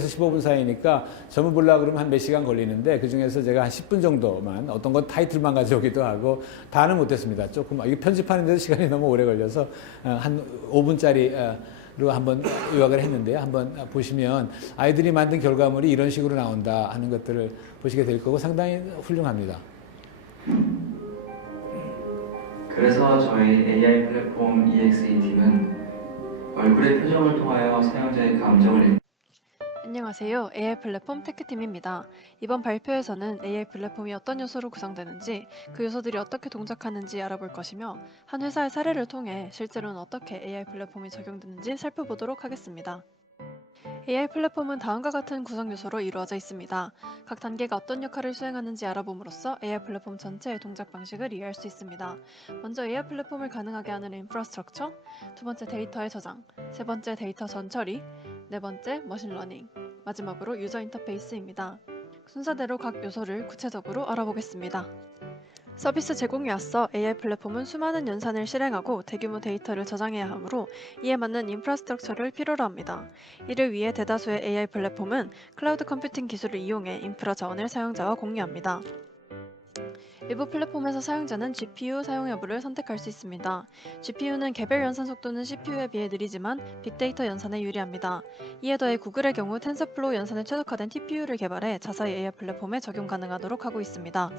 15분 사이니까 전부 보려고 그러면 한 몇 시간 걸리는데 그 중에서 제가 한 10분 정도만 어떤 건 타이틀만 가져오기도 하고 다는 못했습니다. 조금 이게 편집하는 데도 시간이 너무 오래 걸려서 한 5분짜리 한번 요약을 했는데요. 한번 보시면 아이들이 만든 결과물이 이런 식으로 나온다 하는 것들을 보시게 될 거고 상당히 훌륭합니다. 그래서 저희 AI 플랫폼 EXE팀은 얼굴의 표정을 통하여 사용자의 감정을 안녕하세요. AI 플랫폼 테크팀입니다. 이번 발표에서는 AI 플랫폼이 어떤 요소로 구성되는지, 그 요소들이 어떻게 동작하는지 알아볼 것이며, 한 회사의 사례를 통해 실제로는 어떻게 AI 플랫폼이 적용되는지 살펴보도록 하겠습니다. AI 플랫폼은 다음과 같은 구성 요소로 이루어져 있습니다. 각 단계가 어떤 역할을 수행하는지 알아봄으로써 AI 플랫폼 전체의 동작 방식을 이해할 수 있습니다. 먼저 AI 플랫폼을 가능하게 하는 인프라스트럭처, 두 번째 데이터의 저장, 세 번째 데이터 전처리, 네 번째 머신러닝, 마지막으로 유저 인터페이스입니다. 순서대로 각 요소를 구체적으로 알아보겠습니다. 서비스 제공에 앞서 AI 플랫폼은 수많은 연산을 실행하고 대규모 데이터를 저장해야 하므로 이에 맞는 인프라스트럭처를 필요로 합니다. 이를 위해 대다수의 AI 플랫폼은 클라우드 컴퓨팅 기술을 이용해 인프라 자원을 사용자와 공유합니다. 일부 플랫폼에서 사용자는 GPU 사용 여부를 선택할 수 있습니다. GPU는 개별 연산 속도는 CPU에 비해 느리지만 빅데이터 연산에 유리합니다. 이에 더해 구글의 경우 텐서플로우 연산에 최적화된 TPU를 개발해 자사의 AI 플랫폼에 적용 가능하도록 하고 있습니다.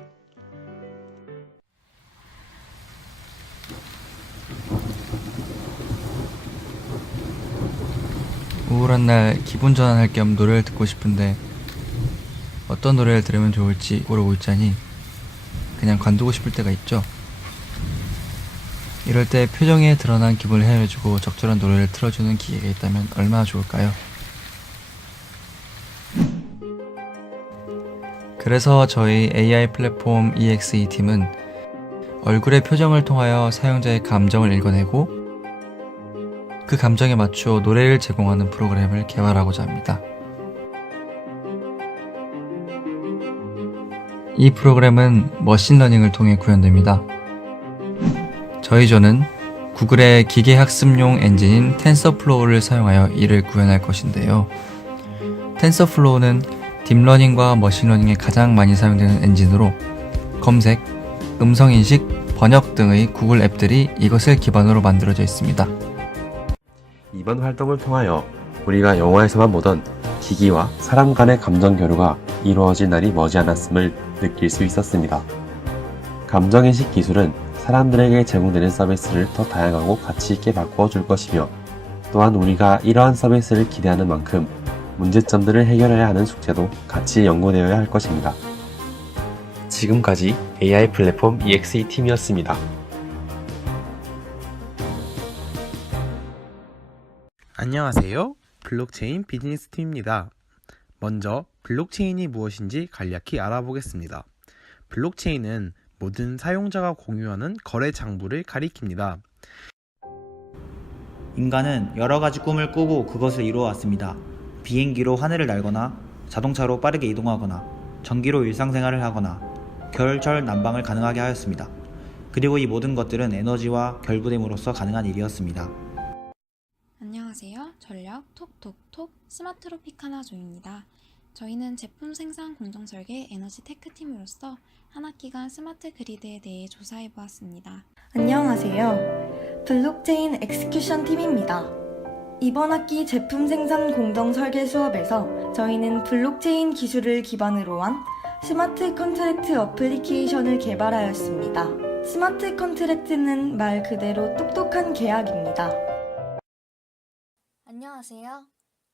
우울한 날 기분 전환할 겸 노래를 듣고 싶은데 어떤 노래를 들으면 좋을지 고르고 있자니 그냥 관두고 싶을 때가 있죠. 이럴 때 표정에 드러난 기분을 헤아려주고 적절한 노래를 틀어주는 기계가 있다면 얼마나 좋을까요? 그래서 저희 AI 플랫폼 EXE팀은 얼굴의 표정을 통하여 사용자의 감정을 읽어내고 그 감정에 맞추어 노래를 제공하는 프로그램을 개발하고자 합니다. 이 프로그램은 머신러닝을 통해 구현됩니다. 저희 조는 구글의 기계학습용 엔진인 텐서플로우를 사용하여 이를 구현할 것인데요. 텐서플로우는 딥러닝과 머신러닝에 가장 많이 사용되는 엔진으로 검색, 음성인식, 번역 등의 구글 앱들이 이것을 기반으로 만들어져 있습니다. 이번 활동을 통하여 우리가 영화에서만 보던 기기와 사람 간의 감정 교류가 이루어질 날이 머지않았음을 느낄 수 있었습니다. 감정인식 기술은 사람들에게 제공되는 서비스를 더 다양하고 가치 있게 바꾸어 줄 것이며 또한 우리가 이러한 서비스를 기대하는 만큼 문제점들을 해결해야 하는 숙제도 같이 연구되어야 할 것입니다. 지금까지 AI 플랫폼 EXE 팀이었습니다. 안녕하세요. 블록체인 비즈니스 팀입니다. 먼저 블록체인이 무엇인지 간략히 알아보겠습니다. 블록체인은 모든 사용자가 공유하는 거래 장부를 가리킵니다. 인간은 여러 가지 꿈을 꾸고 그것을 이루어왔습니다. 비행기로 하늘을 날거나 자동차로 빠르게 이동하거나 전기로 일상생활을 하거나 겨울철 난방을 가능하게 하였습니다. 그리고 이 모든 것들은 에너지와 결부됨으로써 가능한 일이었습니다. 안녕하세요. 전략 톡톡톡 스마트로피카나 조입니다. 저희는 제품 생산 공정 설계 에너지 테크팀으로서 한 학기간 스마트 그리드에 대해 조사해보았습니다. 안녕하세요. 블록체인 엑스큐션 팀입니다. 이번 학기 제품 생산 공정 설계 수업에서 저희는 블록체인 기술을 기반으로 한 스마트 컨트랙트 어플리케이션을 개발하였습니다. 스마트 컨트랙트는 말 그대로 똑똑한 계약입니다. 안녕하세요.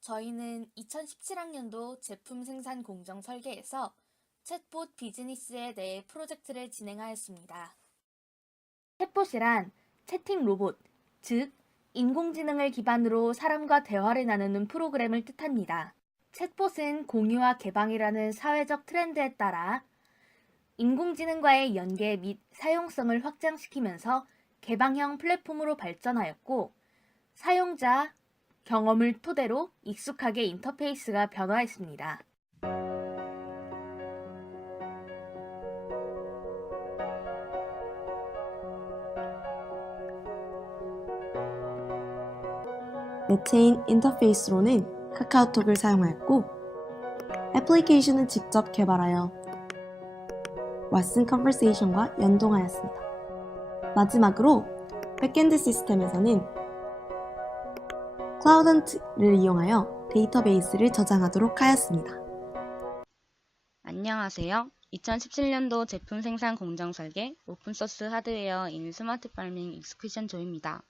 저희는 2017학년도 제품 생산 공정 설계에서 챗봇 비즈니스에 대해 프로젝트를 진행하였습니다. 챗봇이란 채팅 로봇, 즉 인공지능을 기반으로 사람과 대화를 나누는 프로그램을 뜻합니다. 챗봇은 공유와 개방이라는 사회적 트렌드에 따라 인공지능과의 연계 및 사용성을 확장시키면서 개방형 플랫폼으로 발전하였고 사용자 경험을 토대로 익숙하게 인터페이스가 변화했습니다. 매체인 인터페이스로는 카카오톡을 사용하였고 애플리케이션을 직접 개발하여 왓슨 컨버세이션과 연동하였습니다. 마지막으로 백엔드 시스템에서는 클라우던트를 이용하여 데이터베이스를 저장하도록 하였습니다. 안녕하세요. 2017년도 제품 생산 공정 설계 오픈소스 하드웨어인 스마트 파밍 익스큐션 조입니다.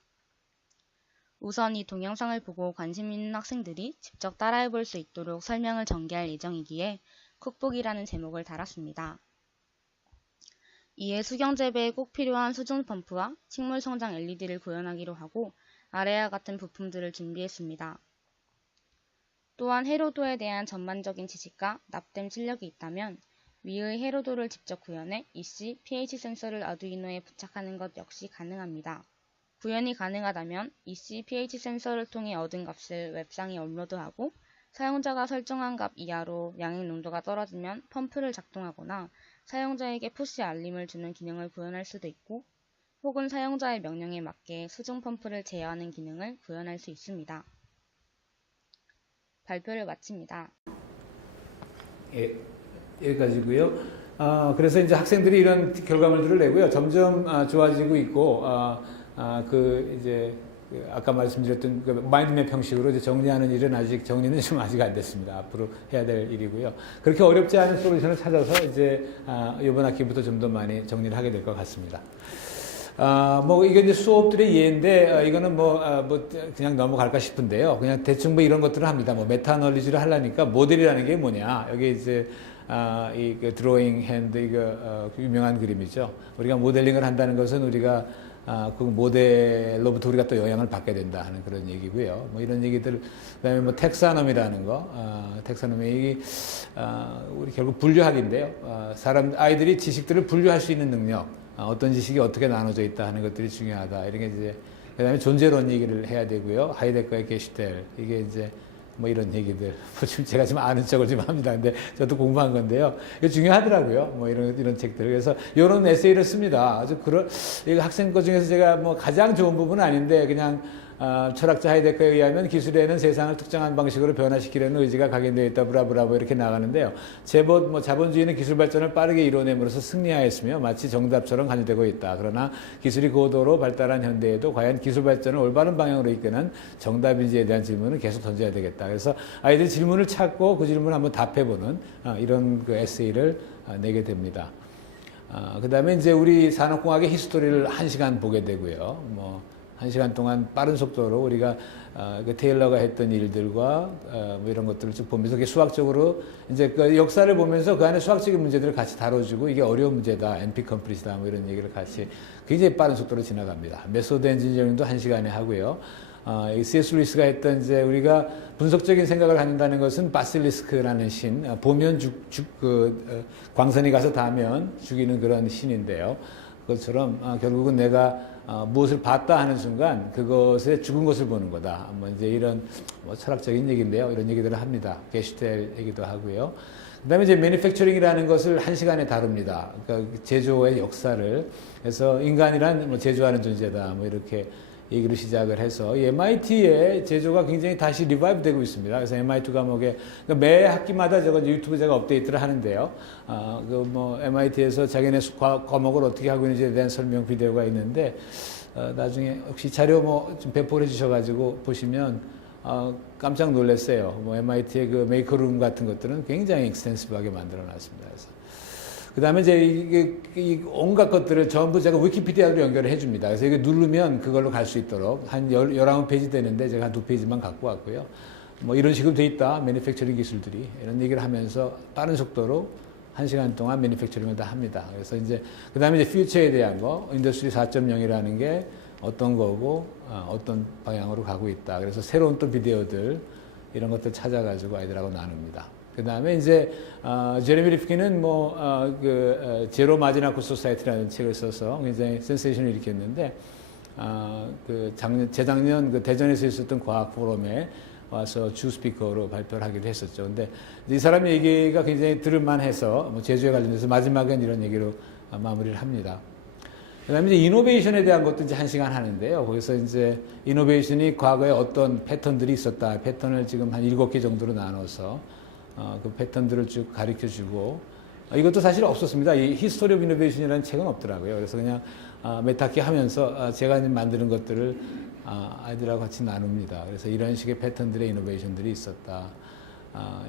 우선 이 동영상을 보고 관심 있는 학생들이 직접 따라해 볼 수 있도록 설명을 전개할 예정이기에 쿡북이라는 제목을 달았습니다. 이에 수경 재배에 꼭 필요한 수중 펌프와 식물 성장 LED를 구현하기로 하고 아래와 같은 부품들을 준비했습니다. 또한 해로도에 대한 전반적인 지식과 납땜 실력이 있다면 위의 해로도를 직접 구현해 EC, pH 센서를 아두이노에 부착하는 것 역시 가능합니다. 구현이 가능하다면 EC, pH 센서를 통해 얻은 값을 웹상에 업로드하고 사용자가 설정한 값 이하로 양액 농도가 떨어지면 펌프를 작동하거나 사용자에게 푸시 알림을 주는 기능을 구현할 수도 있고 혹은 사용자의 명령에 맞게 수중 펌프를 제어하는 기능을 구현할 수 있습니다. 발표를 마칩니다. 예, 여기까지고요. 그래서 이제 학생들이 이런 결과물들을 내고요. 점점 좋아지고 있고 이제 아까 말씀드렸던 그 마인드맵 형식으로 이제 정리하는 일은 정리는 좀 아직 안 됐습니다. 앞으로 해야 될 일이고요. 그렇게 어렵지 않은 솔루션을 찾아서 이제 이번 학기부터 좀 더 많이 정리를 하게 될 것 같습니다. 이게 이제 수업들의 예인데, 이거는 그냥 넘어갈까 싶은데요. 그냥 대충 이런 것들을 합니다. 메타널리지를 하려니까 모델이라는 게 뭐냐. 여기 이제, 이 드로잉 핸드, 이거, 유명한 그림이죠. 우리가 모델링을 한다는 것은 우리가, 그 모델로부터 우리가 또 영향을 받게 된다 하는 그런 얘기고요. 이런 얘기들, 그 다음에 텍사노미라는 거, 텍사노미, 우리 결국 분류학인데요. 아이들이 지식들을 분류할 수 있는 능력, 어떤 지식이 어떻게 나눠져 있다 하는 것들이 중요하다. 이런 게 이제, 그 다음에 존재론 얘기를 해야 되고요. 하이데거의 게슈텔. 이게 이제, 이런 얘기들. 제가 지금 아는 척을 좀 합니다. 근데 저도 공부한 건데요. 이거 중요하더라고요. 이런 책들. 그래서 이런 에세이를 씁니다. 아주 이거 학생 것 중에서 제가 가장 좋은 부분은 아닌데, 그냥, 철학자 하이데거에 의하면 기술에는 세상을 특정한 방식으로 변화시키려는 의지가 각인되어 있다, 브라브라보 이렇게 나가는데요. 제법 자본주의는 기술 발전을 빠르게 이뤄냄으로써 승리하였으며 마치 정답처럼 간주되고 있다. 그러나 기술이 고도로 발달한 현대에도 과연 기술 발전을 올바른 방향으로 이끄는 정답인지에 대한 질문을 계속 던져야 되겠다. 그래서 아이들이 질문을 찾고 그 질문을 한번 답해보는 이런 그 에세이를 내게 됩니다. 그 다음에 이제 우리 산업공학의 히스토리를 1시간 보게 되고요. 1시간 동안 빠른 속도로 우리가 그 테일러가 했던 일들과 이런 것들을 쭉 보면서 수학적으로 이제 그 역사를 보면서 그 안에 수학적인 문제들을 같이 다뤄주고 이게 어려운 문제다, NP 컴플리트다 이런 얘기를 같이 굉장히 빠른 속도로 지나갑니다. 메소드 엔지니어링도 1시간에 하고요. C.S. 루이스가 했던 이제 우리가 분석적인 생각을 갖는다는 것은 바실리스크라는 신, 보면 광선이 가서 닿으면 죽이는 그런 신인데요. 그것처럼 결국은 내가 무엇을 봤다 하는 순간 그것에 죽은 것을 보는 거다. 이제 이런 철학적인 얘기인데요. 이런 얘기들을 합니다. 게슈텔 얘기도 하고요. 그 다음에 이제 매니팩처링이라는 것을 1시간에 다룹니다. 그러니까 제조의 역사를. 그래서 인간이란 제조하는 존재다. 이렇게 얘기를 시작을 해서 이 MIT의 제조가 굉장히 다시 리바이브 되고 있습니다. 그래서 MIT 과목에 매 학기마다 제가 유튜브 제가 업데이트를 하는데요. MIT에서 자기네 과목을 어떻게 하고 있는지에 대한 설명 비디오가 있는데 나중에 혹시 자료 좀 배포를 해주셔가지고 보시면 깜짝 놀랐어요. MIT의 그 메이커룸 같은 것들은 굉장히 익스텐시브하게 만들어놨습니다. 그래서 그 다음에 이제 이 온갖 것들을 전부 제가 위키피디아로 연결을 해줍니다. 그래서 이게 누르면 그걸로 갈 수 있도록 한 19페이지 되는데 제가 한 2페이지만 갖고 왔고요. 이런 식으로 돼 있다. 매니팩처링 기술들이. 이런 얘기를 하면서 빠른 속도로 1시간 동안 매니팩처링을 다 합니다. 그래서 이제, 그 다음에 이제 퓨처에 대한 거, 인더스트리 4.0이라는 게 어떤 거고, 어떤 방향으로 가고 있다. 그래서 새로운 또 비디오들, 이런 것들 찾아가지고 아이들하고 나눕니다. 그 다음에 이제, 제레미 리프킨은 제로 마지나코 소사이티라는 책을 써서 굉장히 센세이션을 일으켰는데, 재작년 그 대전에서 있었던 과학 포럼에 와서 주 스피커로 발표를 하기도 했었죠. 근데 이 사람 얘기가 굉장히 들을만 해서 제조에 관련해서 마지막엔 이런 얘기로 마무리를 합니다. 그 다음에 이제 이노베이션에 대한 것도 이제 1시간 하는데요. 거기서 이제 이노베이션이 과거에 어떤 패턴들이 있었다. 패턴을 지금 한 7개 정도로 나눠서 그 패턴들을 쭉 가르쳐 주고, 이것도 사실 없었습니다. 이 히스토리 오브 이노베이션이라는 책은 없더라고요. 그래서 그냥 몇 학기 하면서 제가 만드는 것들을 아이들하고 같이 나눕니다. 그래서 이런 식의 패턴들의 이노베이션들이 있었다.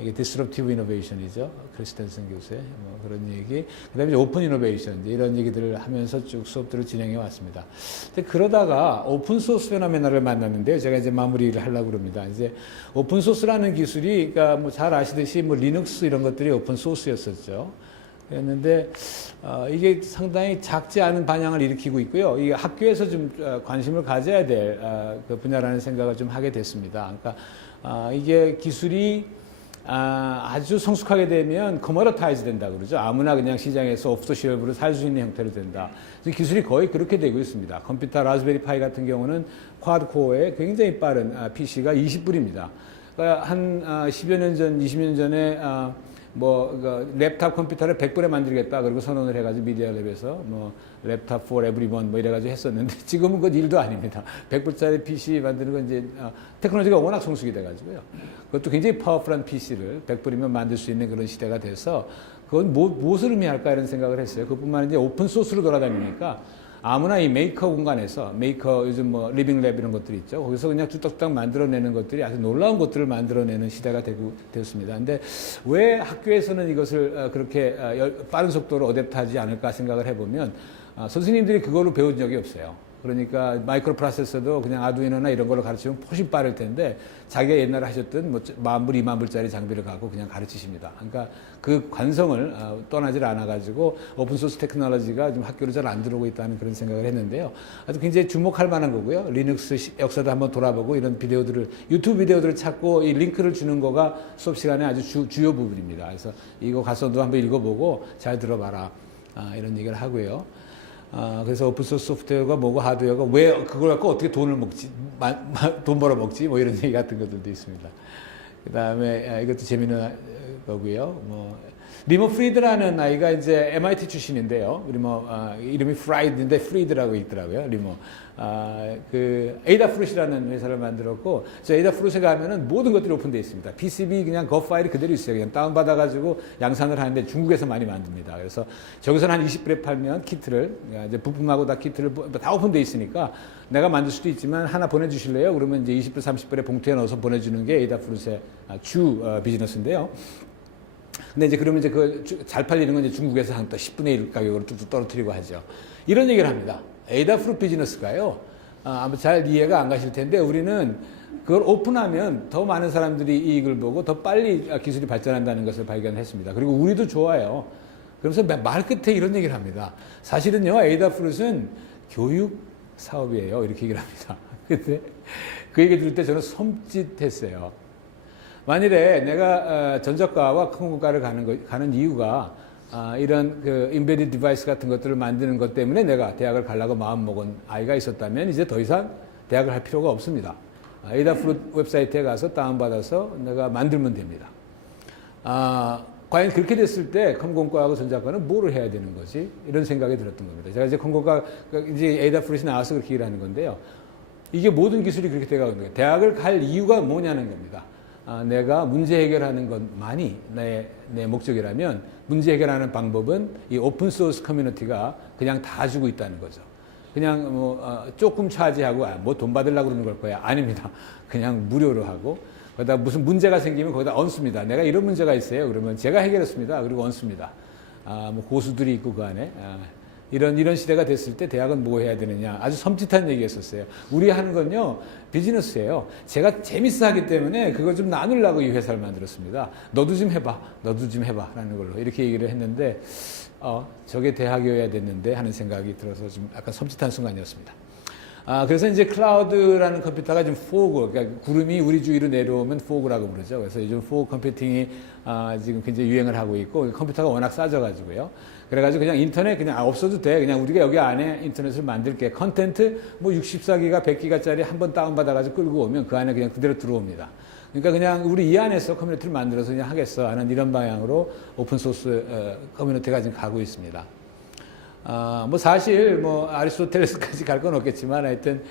이게 disruptive innovation이죠. 크리스텐슨 교수의 뭐 그런 얘기. 그다음에 이제 오픈 이노베이션 이런 얘기들을 하면서 쭉 수업들을 진행해 왔습니다. 근데 그러다가 오픈 소스 페노메나를 만났는데요. 제가 이제 마무리를 하려고 그럽니다. 이제 오픈 소스라는 기술이, 그러니까 뭐 잘 아시듯이 뭐 리눅스 이런 것들이 오픈 소스였었죠. 그랬는데 이게 상당히 작지 않은 반향을 일으키고 있고요. 이게 학교에서 좀 관심을 가져야 될 그 분야라는 생각을 좀 하게 됐습니다. 그러니까 이게 기술이 아주 성숙하게 되면 커머더타이즈 된다 그러죠. 아무나 그냥 시장에서 오프 더 쉘프로 살 수 있는 형태로 된다. 기술이 거의 그렇게 되고 있습니다. 컴퓨터 라즈베리 파이 같은 경우는 쿼드코어의 굉장히 빠른 PC가 20불입니다. 그러니까 한 10여 년 전, 20년 전에 랩탑 컴퓨터를 100불에 만들겠다. 그리고 선언을 해가지고 미디어랩에서 뭐 랩탑 for everyone 뭐 이래가지고 했었는데 지금은 그 일도 아닙니다. 100불짜리 PC 만드는 건 이제 테크놀로지가 워낙 성숙이 돼가지고요. 그것도 굉장히 파워풀한 PC를 100불이면 만들 수 있는 그런 시대가 돼서 그건 무엇을 의미할까 이런 생각을 했어요. 그뿐만 아니라 오픈 소스로 돌아다니니까 아무나 이 메이커 공간에서 요즘 뭐 리빙랩 이런 것들이 있죠. 거기서 그냥 뚝딱뚝딱 만들어내는 것들이 아주 놀라운 것들을 만들어내는 시대가 되었습니다. 근데 왜 학교에서는 이것을 그렇게 빠른 속도로 어댑트하지 않을까 생각을 해보면 선생님들이 그걸로 배운 적이 없어요. 그러니까 마이크로 프로세서도 그냥 아두이노나 이런 걸로 가르치면 훨씬 빠를 텐데 자기가 옛날에 하셨던 뭐 10,000불, 20,000불짜리 장비를 갖고 그냥 가르치십니다. 그러니까 그 관성을 떠나질 않아가지고 오픈소스 테크놀로지가 좀 학교로 잘 안 들어오고 있다는 그런 생각을 했는데요. 아주 굉장히 주목할 만한 거고요. 리눅스 역사도 한번 돌아보고 이런 비디오들을, 유튜브 비디오들을 찾고 이 링크를 주는 거가 수업 시간에 아주 주요 부분입니다. 그래서 이거 가서도 한번 읽어보고 잘 들어봐라. 이런 얘기를 하고요. 그래서 오픈소스 소프트웨어가 뭐고 하드웨어가 왜 그걸 갖고 어떻게 돈을 먹지, 돈 벌어 먹지, 뭐 이런 얘기 같은 것들도 있습니다. 그 다음에 이것도 재미있는 거고요. 리모 프리드라는 아이가 이제 MIT 출신인데요. 이름이 프라이드인데 프리드라고 있더라고요. 리모. 그 에이다프루시라는 회사를 만들었고, 저 에이다프루시에 가면은 모든 것들이 오픈되어 있습니다. PCB 그냥 거 파일이 그대로 있어요. 그냥 다운받아가지고 양산을 하는데 중국에서 많이 만듭니다. 그래서 저기서는 한 20불에 팔면 키트를, 이제 부품하고 다 키트를 다 오픈되어 있으니까 내가 만들 수도 있지만 하나 보내주실래요? 그러면 이제 20불, 30불에 봉투에 넣어서 보내주는 게 에이다프루시의 주 비즈니스인데요. 근데 이제 그러면 이제 그 잘 팔리는 건 이제 중국에서 한 또 10분의 1 가격으로 뚝뚝 떨어뜨리고 하죠. 이런 얘기를 합니다. 에이다프루 비즈니스가요. 아마 잘 이해가 안 가실 텐데 우리는 그걸 오픈하면 더 많은 사람들이 이익을 보고 더 빨리 기술이 발전한다는 것을 발견했습니다. 그리고 우리도 좋아요. 그러면서 말 끝에 이런 얘기를 합니다. 사실은요, 에이다프루는 교육 사업이에요. 이렇게 얘기를 합니다. 근데 그 얘기 들을 때 저는 섬찟했어요. 만일에 내가 전자과와 컴공과를 가는 이유가 이런 그 인베디드 디바이스 같은 것들을 만드는 것 때문에 내가 대학을 가려고 마음먹은 아이가 있었다면 이제 더 이상 대학을 할 필요가 없습니다. 에이다프루 웹사이트에 가서 다운받아서 내가 만들면 됩니다. 과연 그렇게 됐을 때 컴공과하고 전자과는 뭐를 해야 되는 거지? 이런 생각이 들었던 겁니다. 제가 이제 컴공과 이제 에이다프루에 나와서 그렇게 얘기를 하는 건데요. 이게 모든 기술이 그렇게 돼가는 거예요. 대학을 갈 이유가 뭐냐는 겁니다. 내가 문제 해결하는 것만이 내 목적이라면 문제 해결하는 방법은 이 오픈소스 커뮤니티가 그냥 다 주고 있다는 거죠. 그냥 조금 차지하고 뭐 돈 받으려고 그러는 걸 거야. 아닙니다. 그냥 무료로 하고 거기다 무슨 문제가 생기면 거기다 얹습니다. 내가 이런 문제가 있어요. 그러면 제가 해결했습니다. 그리고 얹습니다. 뭐 고수들이 있고 그 안에. 이런 시대가 됐을 때 대학은 뭐 해야 되느냐. 아주 섬찟한 얘기였었어요. 우리 하는 건요, 비즈니스예요. 제가 재밌어 하기 때문에 그걸 좀 나누려고 이 회사를 만들었습니다. 너도 좀 해봐. 너도 좀 해봐. 라는 걸로 이렇게 얘기를 했는데, 저게 대학이어야 됐는데 하는 생각이 들어서 좀 약간 섬찟한 순간이었습니다. 그래서 이제 클라우드라는 컴퓨터가 좀 포그, 그러니까 구름이 우리 주위로 내려오면 포그라고 부르죠. 그래서 요즘 포그 컴퓨팅이 지금 굉장히 유행을 하고 있고, 컴퓨터가 워낙 싸져가지고요. 그래가지고 그냥 인터넷 그냥 없어도 돼. 그냥 우리가 여기 안에 인터넷을 만들게. 컨텐트 뭐 64기가, 100기가짜리 한번 다운받아가지고 끌고 오면 그 안에 그냥 그대로 들어옵니다. 그러니까 그냥 우리 이 안에서 커뮤니티를 만들어서 그냥 하겠어 하는 이런 방향으로 오픈소스 커뮤니티가 지금 가고 있습니다. 뭐 사실 뭐 아리스토텔레스까지 갈 건 없겠지만 하여튼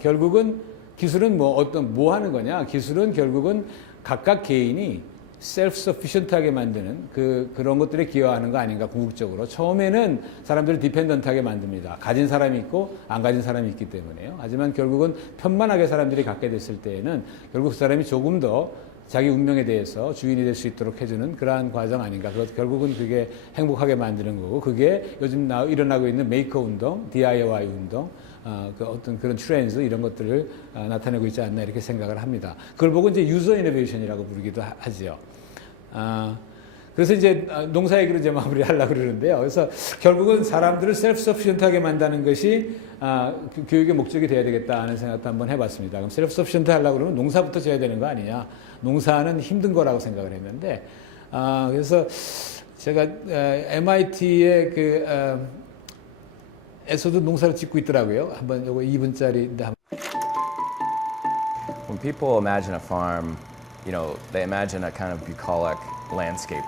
결국은 기술은 뭐 하는 거냐? 기술은 결국은 각각 개인이 self-sufficient하게 만드는 그런 것들에 기여하는 거 아닌가 궁극적으로. 처음에는 사람들을 디펜던트하게 만듭니다. 가진 사람이 있고 안 가진 사람이 있기 때문에요. 하지만 결국은 편만하게 사람들이 갖게 됐을 때에는 결국 그 사람이 조금 더 자기 운명에 대해서 주인이 될 수 있도록 해주는 그러한 과정 아닌가. 결국은 그게 행복하게 만드는 거고, 그게 요즘 일어나고 있는 메이커 운동, DIY 운동, 그 어떤 그런 트렌드 이런 것들을 나타내고 있지 않나 이렇게 생각을 합니다. 그걸 보고 이제 유저 이노베이션이라고 부르기도 하지요. 그래서 이제 농사 얘기로 이제 마무리하려고 그러는데요. 그래서 결국은 사람들을 셀프-서피션트하게 만드는 것이 교육의 목적이 돼야 되겠다 하는 생각도 한번 해봤습니다. 그럼 셀프-서피션트 하려고 그러면 농사부터 져야 되는 거 아니냐. 농사는 힘든 거라고 생각을 했는데, 그래서 제가 MIT의 에서도 농사를 짓고 있더라고요. 한번 요거 2분짜리인데. When people imagine a farm, you know, they imagine a kind of bucolic landscape,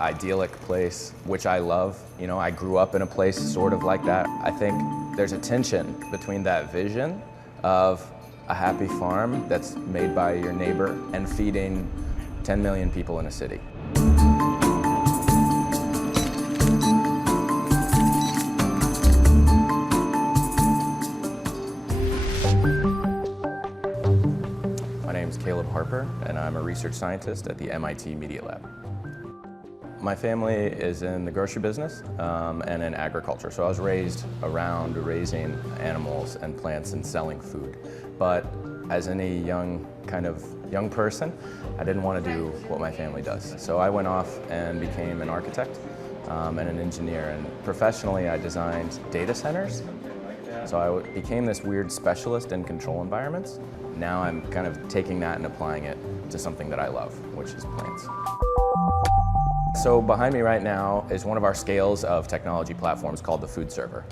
idyllic place, which I love. You know, I grew up in a place sort of like that. I think there's a tension between that vision of a happy farm that's made by your neighbor and feeding 10 million people in a city. My name is Caleb Harper, and I'm a research scientist at the MIT Media Lab. My family is in the grocery business and in agriculture, so I was raised around raising animals and plants and selling food. But as any young person, I didn't want to do what my family does. So I went off and became an architect and an engineer, and professionally I designed data centers. So I became this weird specialist in control environments. Now I'm kind of taking that and applying it to something that I love, which is plants. So behind me right now is one of our scales of technology platforms called the Food Server.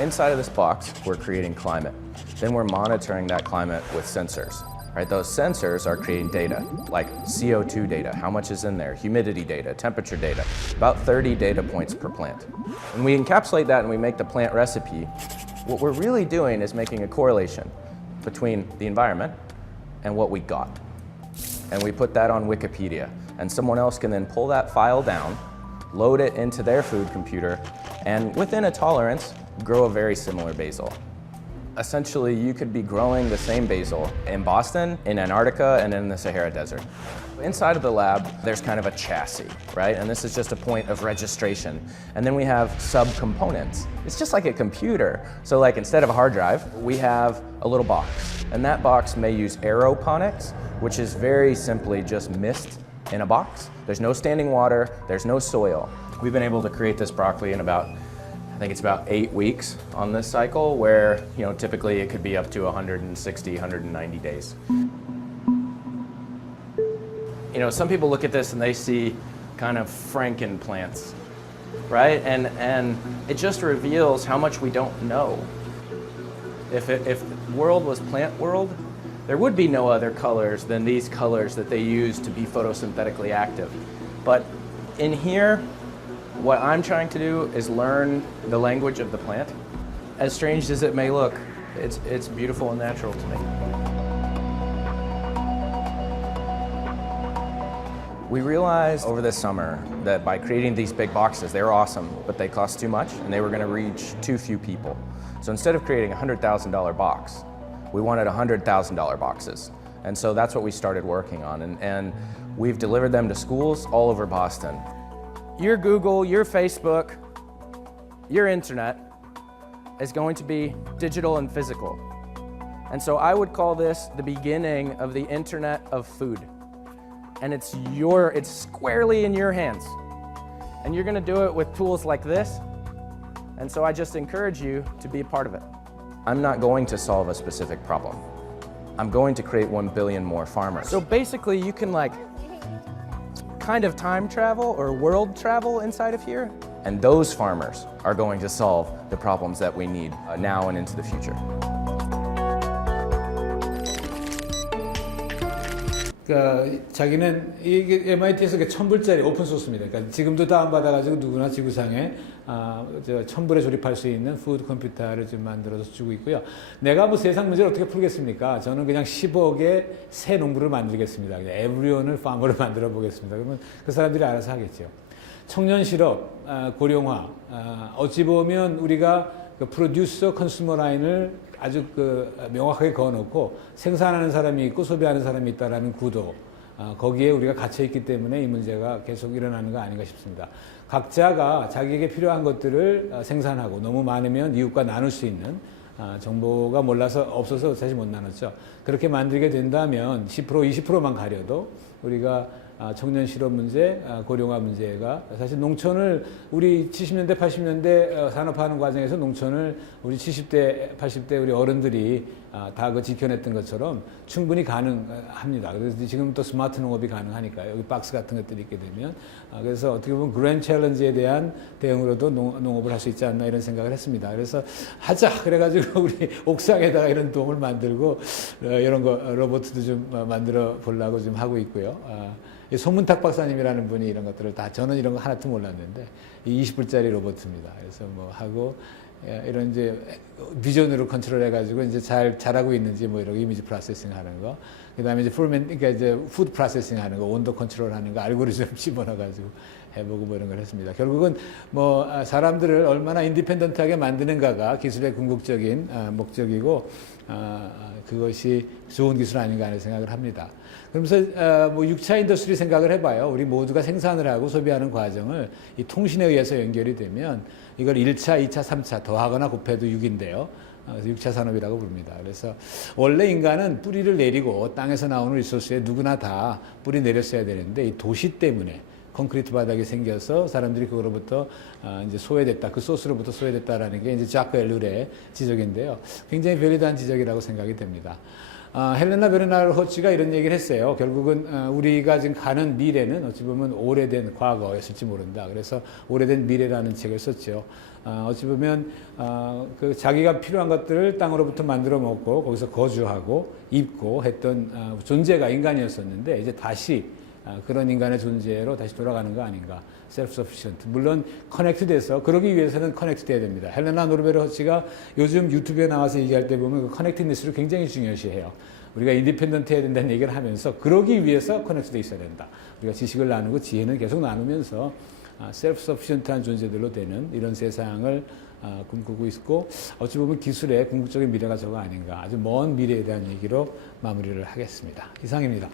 Inside of this box, we're creating climate. Then we're monitoring that climate with sensors. Right? Those sensors are creating data, like CO2 data, how much is in there, humidity data, temperature data, about 30 data points per plant. When we encapsulate that and we make the plant recipe, what we're really doing is making a correlation between the environment and what we got. And we put that on Wikipedia. And someone else can then pull that file down, load it into their food computer, and within a tolerance, grow a very similar basil. Essentially, you could be growing the same basil in Boston, in Antarctica, and in the Sahara Desert. Inside of the lab, there's kind of a chassis, right? And this is just a point of registration. And then we have subcomponents. It's just like a computer. So like instead of a hard drive, we have a little box. And that box may use aeroponics, which is very simply just mist in a box. There's no standing water, there's no soil. We've been able to create this broccoli in about, I think it's about 8 weeks on this cycle, where, you know, typically it could be up to 160, 190 days. You know, some people look at this and they see kind of Franken plants, right? And it just reveals how much we don't know. If the world was plant world, there would be no other colors than these colors that they use to be photosynthetically active. But in here, what I'm trying to do is learn the language of the plant. As strange as it may look, it's beautiful and natural to me. We realized over this summer that by creating these big boxes, they were awesome, but they cost too much and they were going to reach too few people. So instead of creating a $100,000 box, we wanted $100,000 boxes. And so that's what we started working on. And we've delivered them to schools all over Boston. Your Google, your Facebook, your internet is going to be digital and physical. And so I would call this the beginning of the internet of food. And it's squarely in your hands. And you're gonna do it with tools like this. And so I just encourage you to be a part of it. I'm not going to solve a specific problem. I'm going to create 1 billion more farmers. So basically you can like kind of time travel or world travel inside of here. And those farmers are going to solve the problems that we need now and into the future. 그러니까 자기는 이게 MIT에서 1,000불짜리 오픈 소스입니다. 그러니까 지금도 다운받아가지고 누구나 지구상에 1,000불에 조립할 수 있는 푸드 컴퓨터를 지금 만들어서 주고 있고요. 내가 뭐 세상 문제를 어떻게 풀겠습니까? 저는 그냥 10억의 새 농부를 만들겠습니다. 그냥 에브리온을 파머를 만들어 보겠습니다. 그러면 그 사람들이 알아서 하겠죠. 청년 실업, 고령화, 어찌 보면 우리가 그 프로듀서 컨슈머 라인을 아주 명확하게 그어놓고 생산하는 사람이 있고 소비하는 사람이 있다라는 구도, 거기에 우리가 갇혀 있기 때문에 이 문제가 계속 일어나는 거 아닌가 싶습니다. 각자가 자기에게 필요한 것들을 생산하고 너무 많으면 이웃과 나눌 수 있는 정보가 없어서 사실 못 나눴죠. 그렇게 만들게 된다면 10%, 20%만 가려도 우리가 청년 실업 문제, 고령화 문제가 사실 농촌을 우리 70년대, 80년대 산업화하는 과정에서 농촌을 우리 70대, 80대 우리 어른들이 다 지켜냈던 것처럼 충분히 가능합니다. 그래서 지금 또 스마트 농업이 가능하니까요. 여기 박스 같은 것들이 있게 되면. 그래서 어떻게 보면 그랜 챌린지에 대한 대응으로도 농업을 할 수 있지 않나 이런 생각을 했습니다. 그래서 하자! 그래가지고 우리 옥상에다가 이런 동을 만들고 이런 거 로봇도 좀 만들어 보려고 좀 하고 있고요. 소문탁 박사님이라는 분이 이런 것들을 저는 이런 거 하나도 몰랐는데, 이 20불짜리 로봇입니다. 그래서 뭐 하고, 이런 이제 비전으로 컨트롤 해가지고 이제 잘하고 있는지 뭐 이런 이미지 프로세싱 하는 거, 그 다음에 이제 그러니까 이제 푸드 프로세싱 하는 거, 온도 컨트롤 하는 거, 알고리즘 집어넣어가지고 해보고 뭐 이런 걸 했습니다. 결국은 뭐 사람들을 얼마나 인디펜던트하게 만드는가가 기술의 궁극적인 목적이고, 그것이 좋은 기술 아닌가 하는 생각을 합니다. 그러면서 뭐 6차 인더스트리 생각을 해봐요. 우리 모두가 생산을 하고 소비하는 과정을 이 통신에 의해서 연결이 되면 이걸 1차, 2차, 3차 더하거나 곱해도 6인데요. 그래서 6차 산업이라고 부릅니다. 그래서 원래 인간은 뿌리를 내리고 땅에서 나오는 리소스에 누구나 다 뿌리 내렸어야 되는데 이 도시 때문에 콘크리트 바닥이 생겨서 사람들이 그거로부터 이제 소외됐다. 그 소스로부터 소외됐다라는 게 이제 자크 엘룰의 지적인데요. 굉장히 별리다한 지적이라고 생각이 됩니다. 헬레나 베르나르 호치가 이런 얘기를 했어요. 결국은 우리가 지금 가는 미래는 어찌 보면 오래된 과거였을지 모른다. 그래서 오래된 미래라는 책을 썼죠. 어찌 보면 그 자기가 필요한 것들을 땅으로부터 만들어 먹고 거기서 거주하고 입고 했던 존재가 인간이었었는데 이제 다시 그런 인간의 존재로 다시 돌아가는 거 아닌가. self-sufficient. 물론 커넥트돼서 그러기 위해서는 커넥트돼야 됩니다. 헬레나 노르베르 허치가 요즘 유튜브에 나와서 얘기할 때 보면 그 커넥트니스를 굉장히 중요시해요. 우리가 인디펜던트 해야 된다는 얘기를 하면서 그러기 위해서 커넥트돼 있어야 된다. 우리가 지식을 나누고 지혜는 계속 나누면서 self-sufficient한 존재들로 되는 이런 세상을 꿈꾸고 있고 어찌 보면 기술의 궁극적인 미래가 저거 아닌가. 아주 먼 미래에 대한 얘기로 마무리를 하겠습니다. 이상입니다.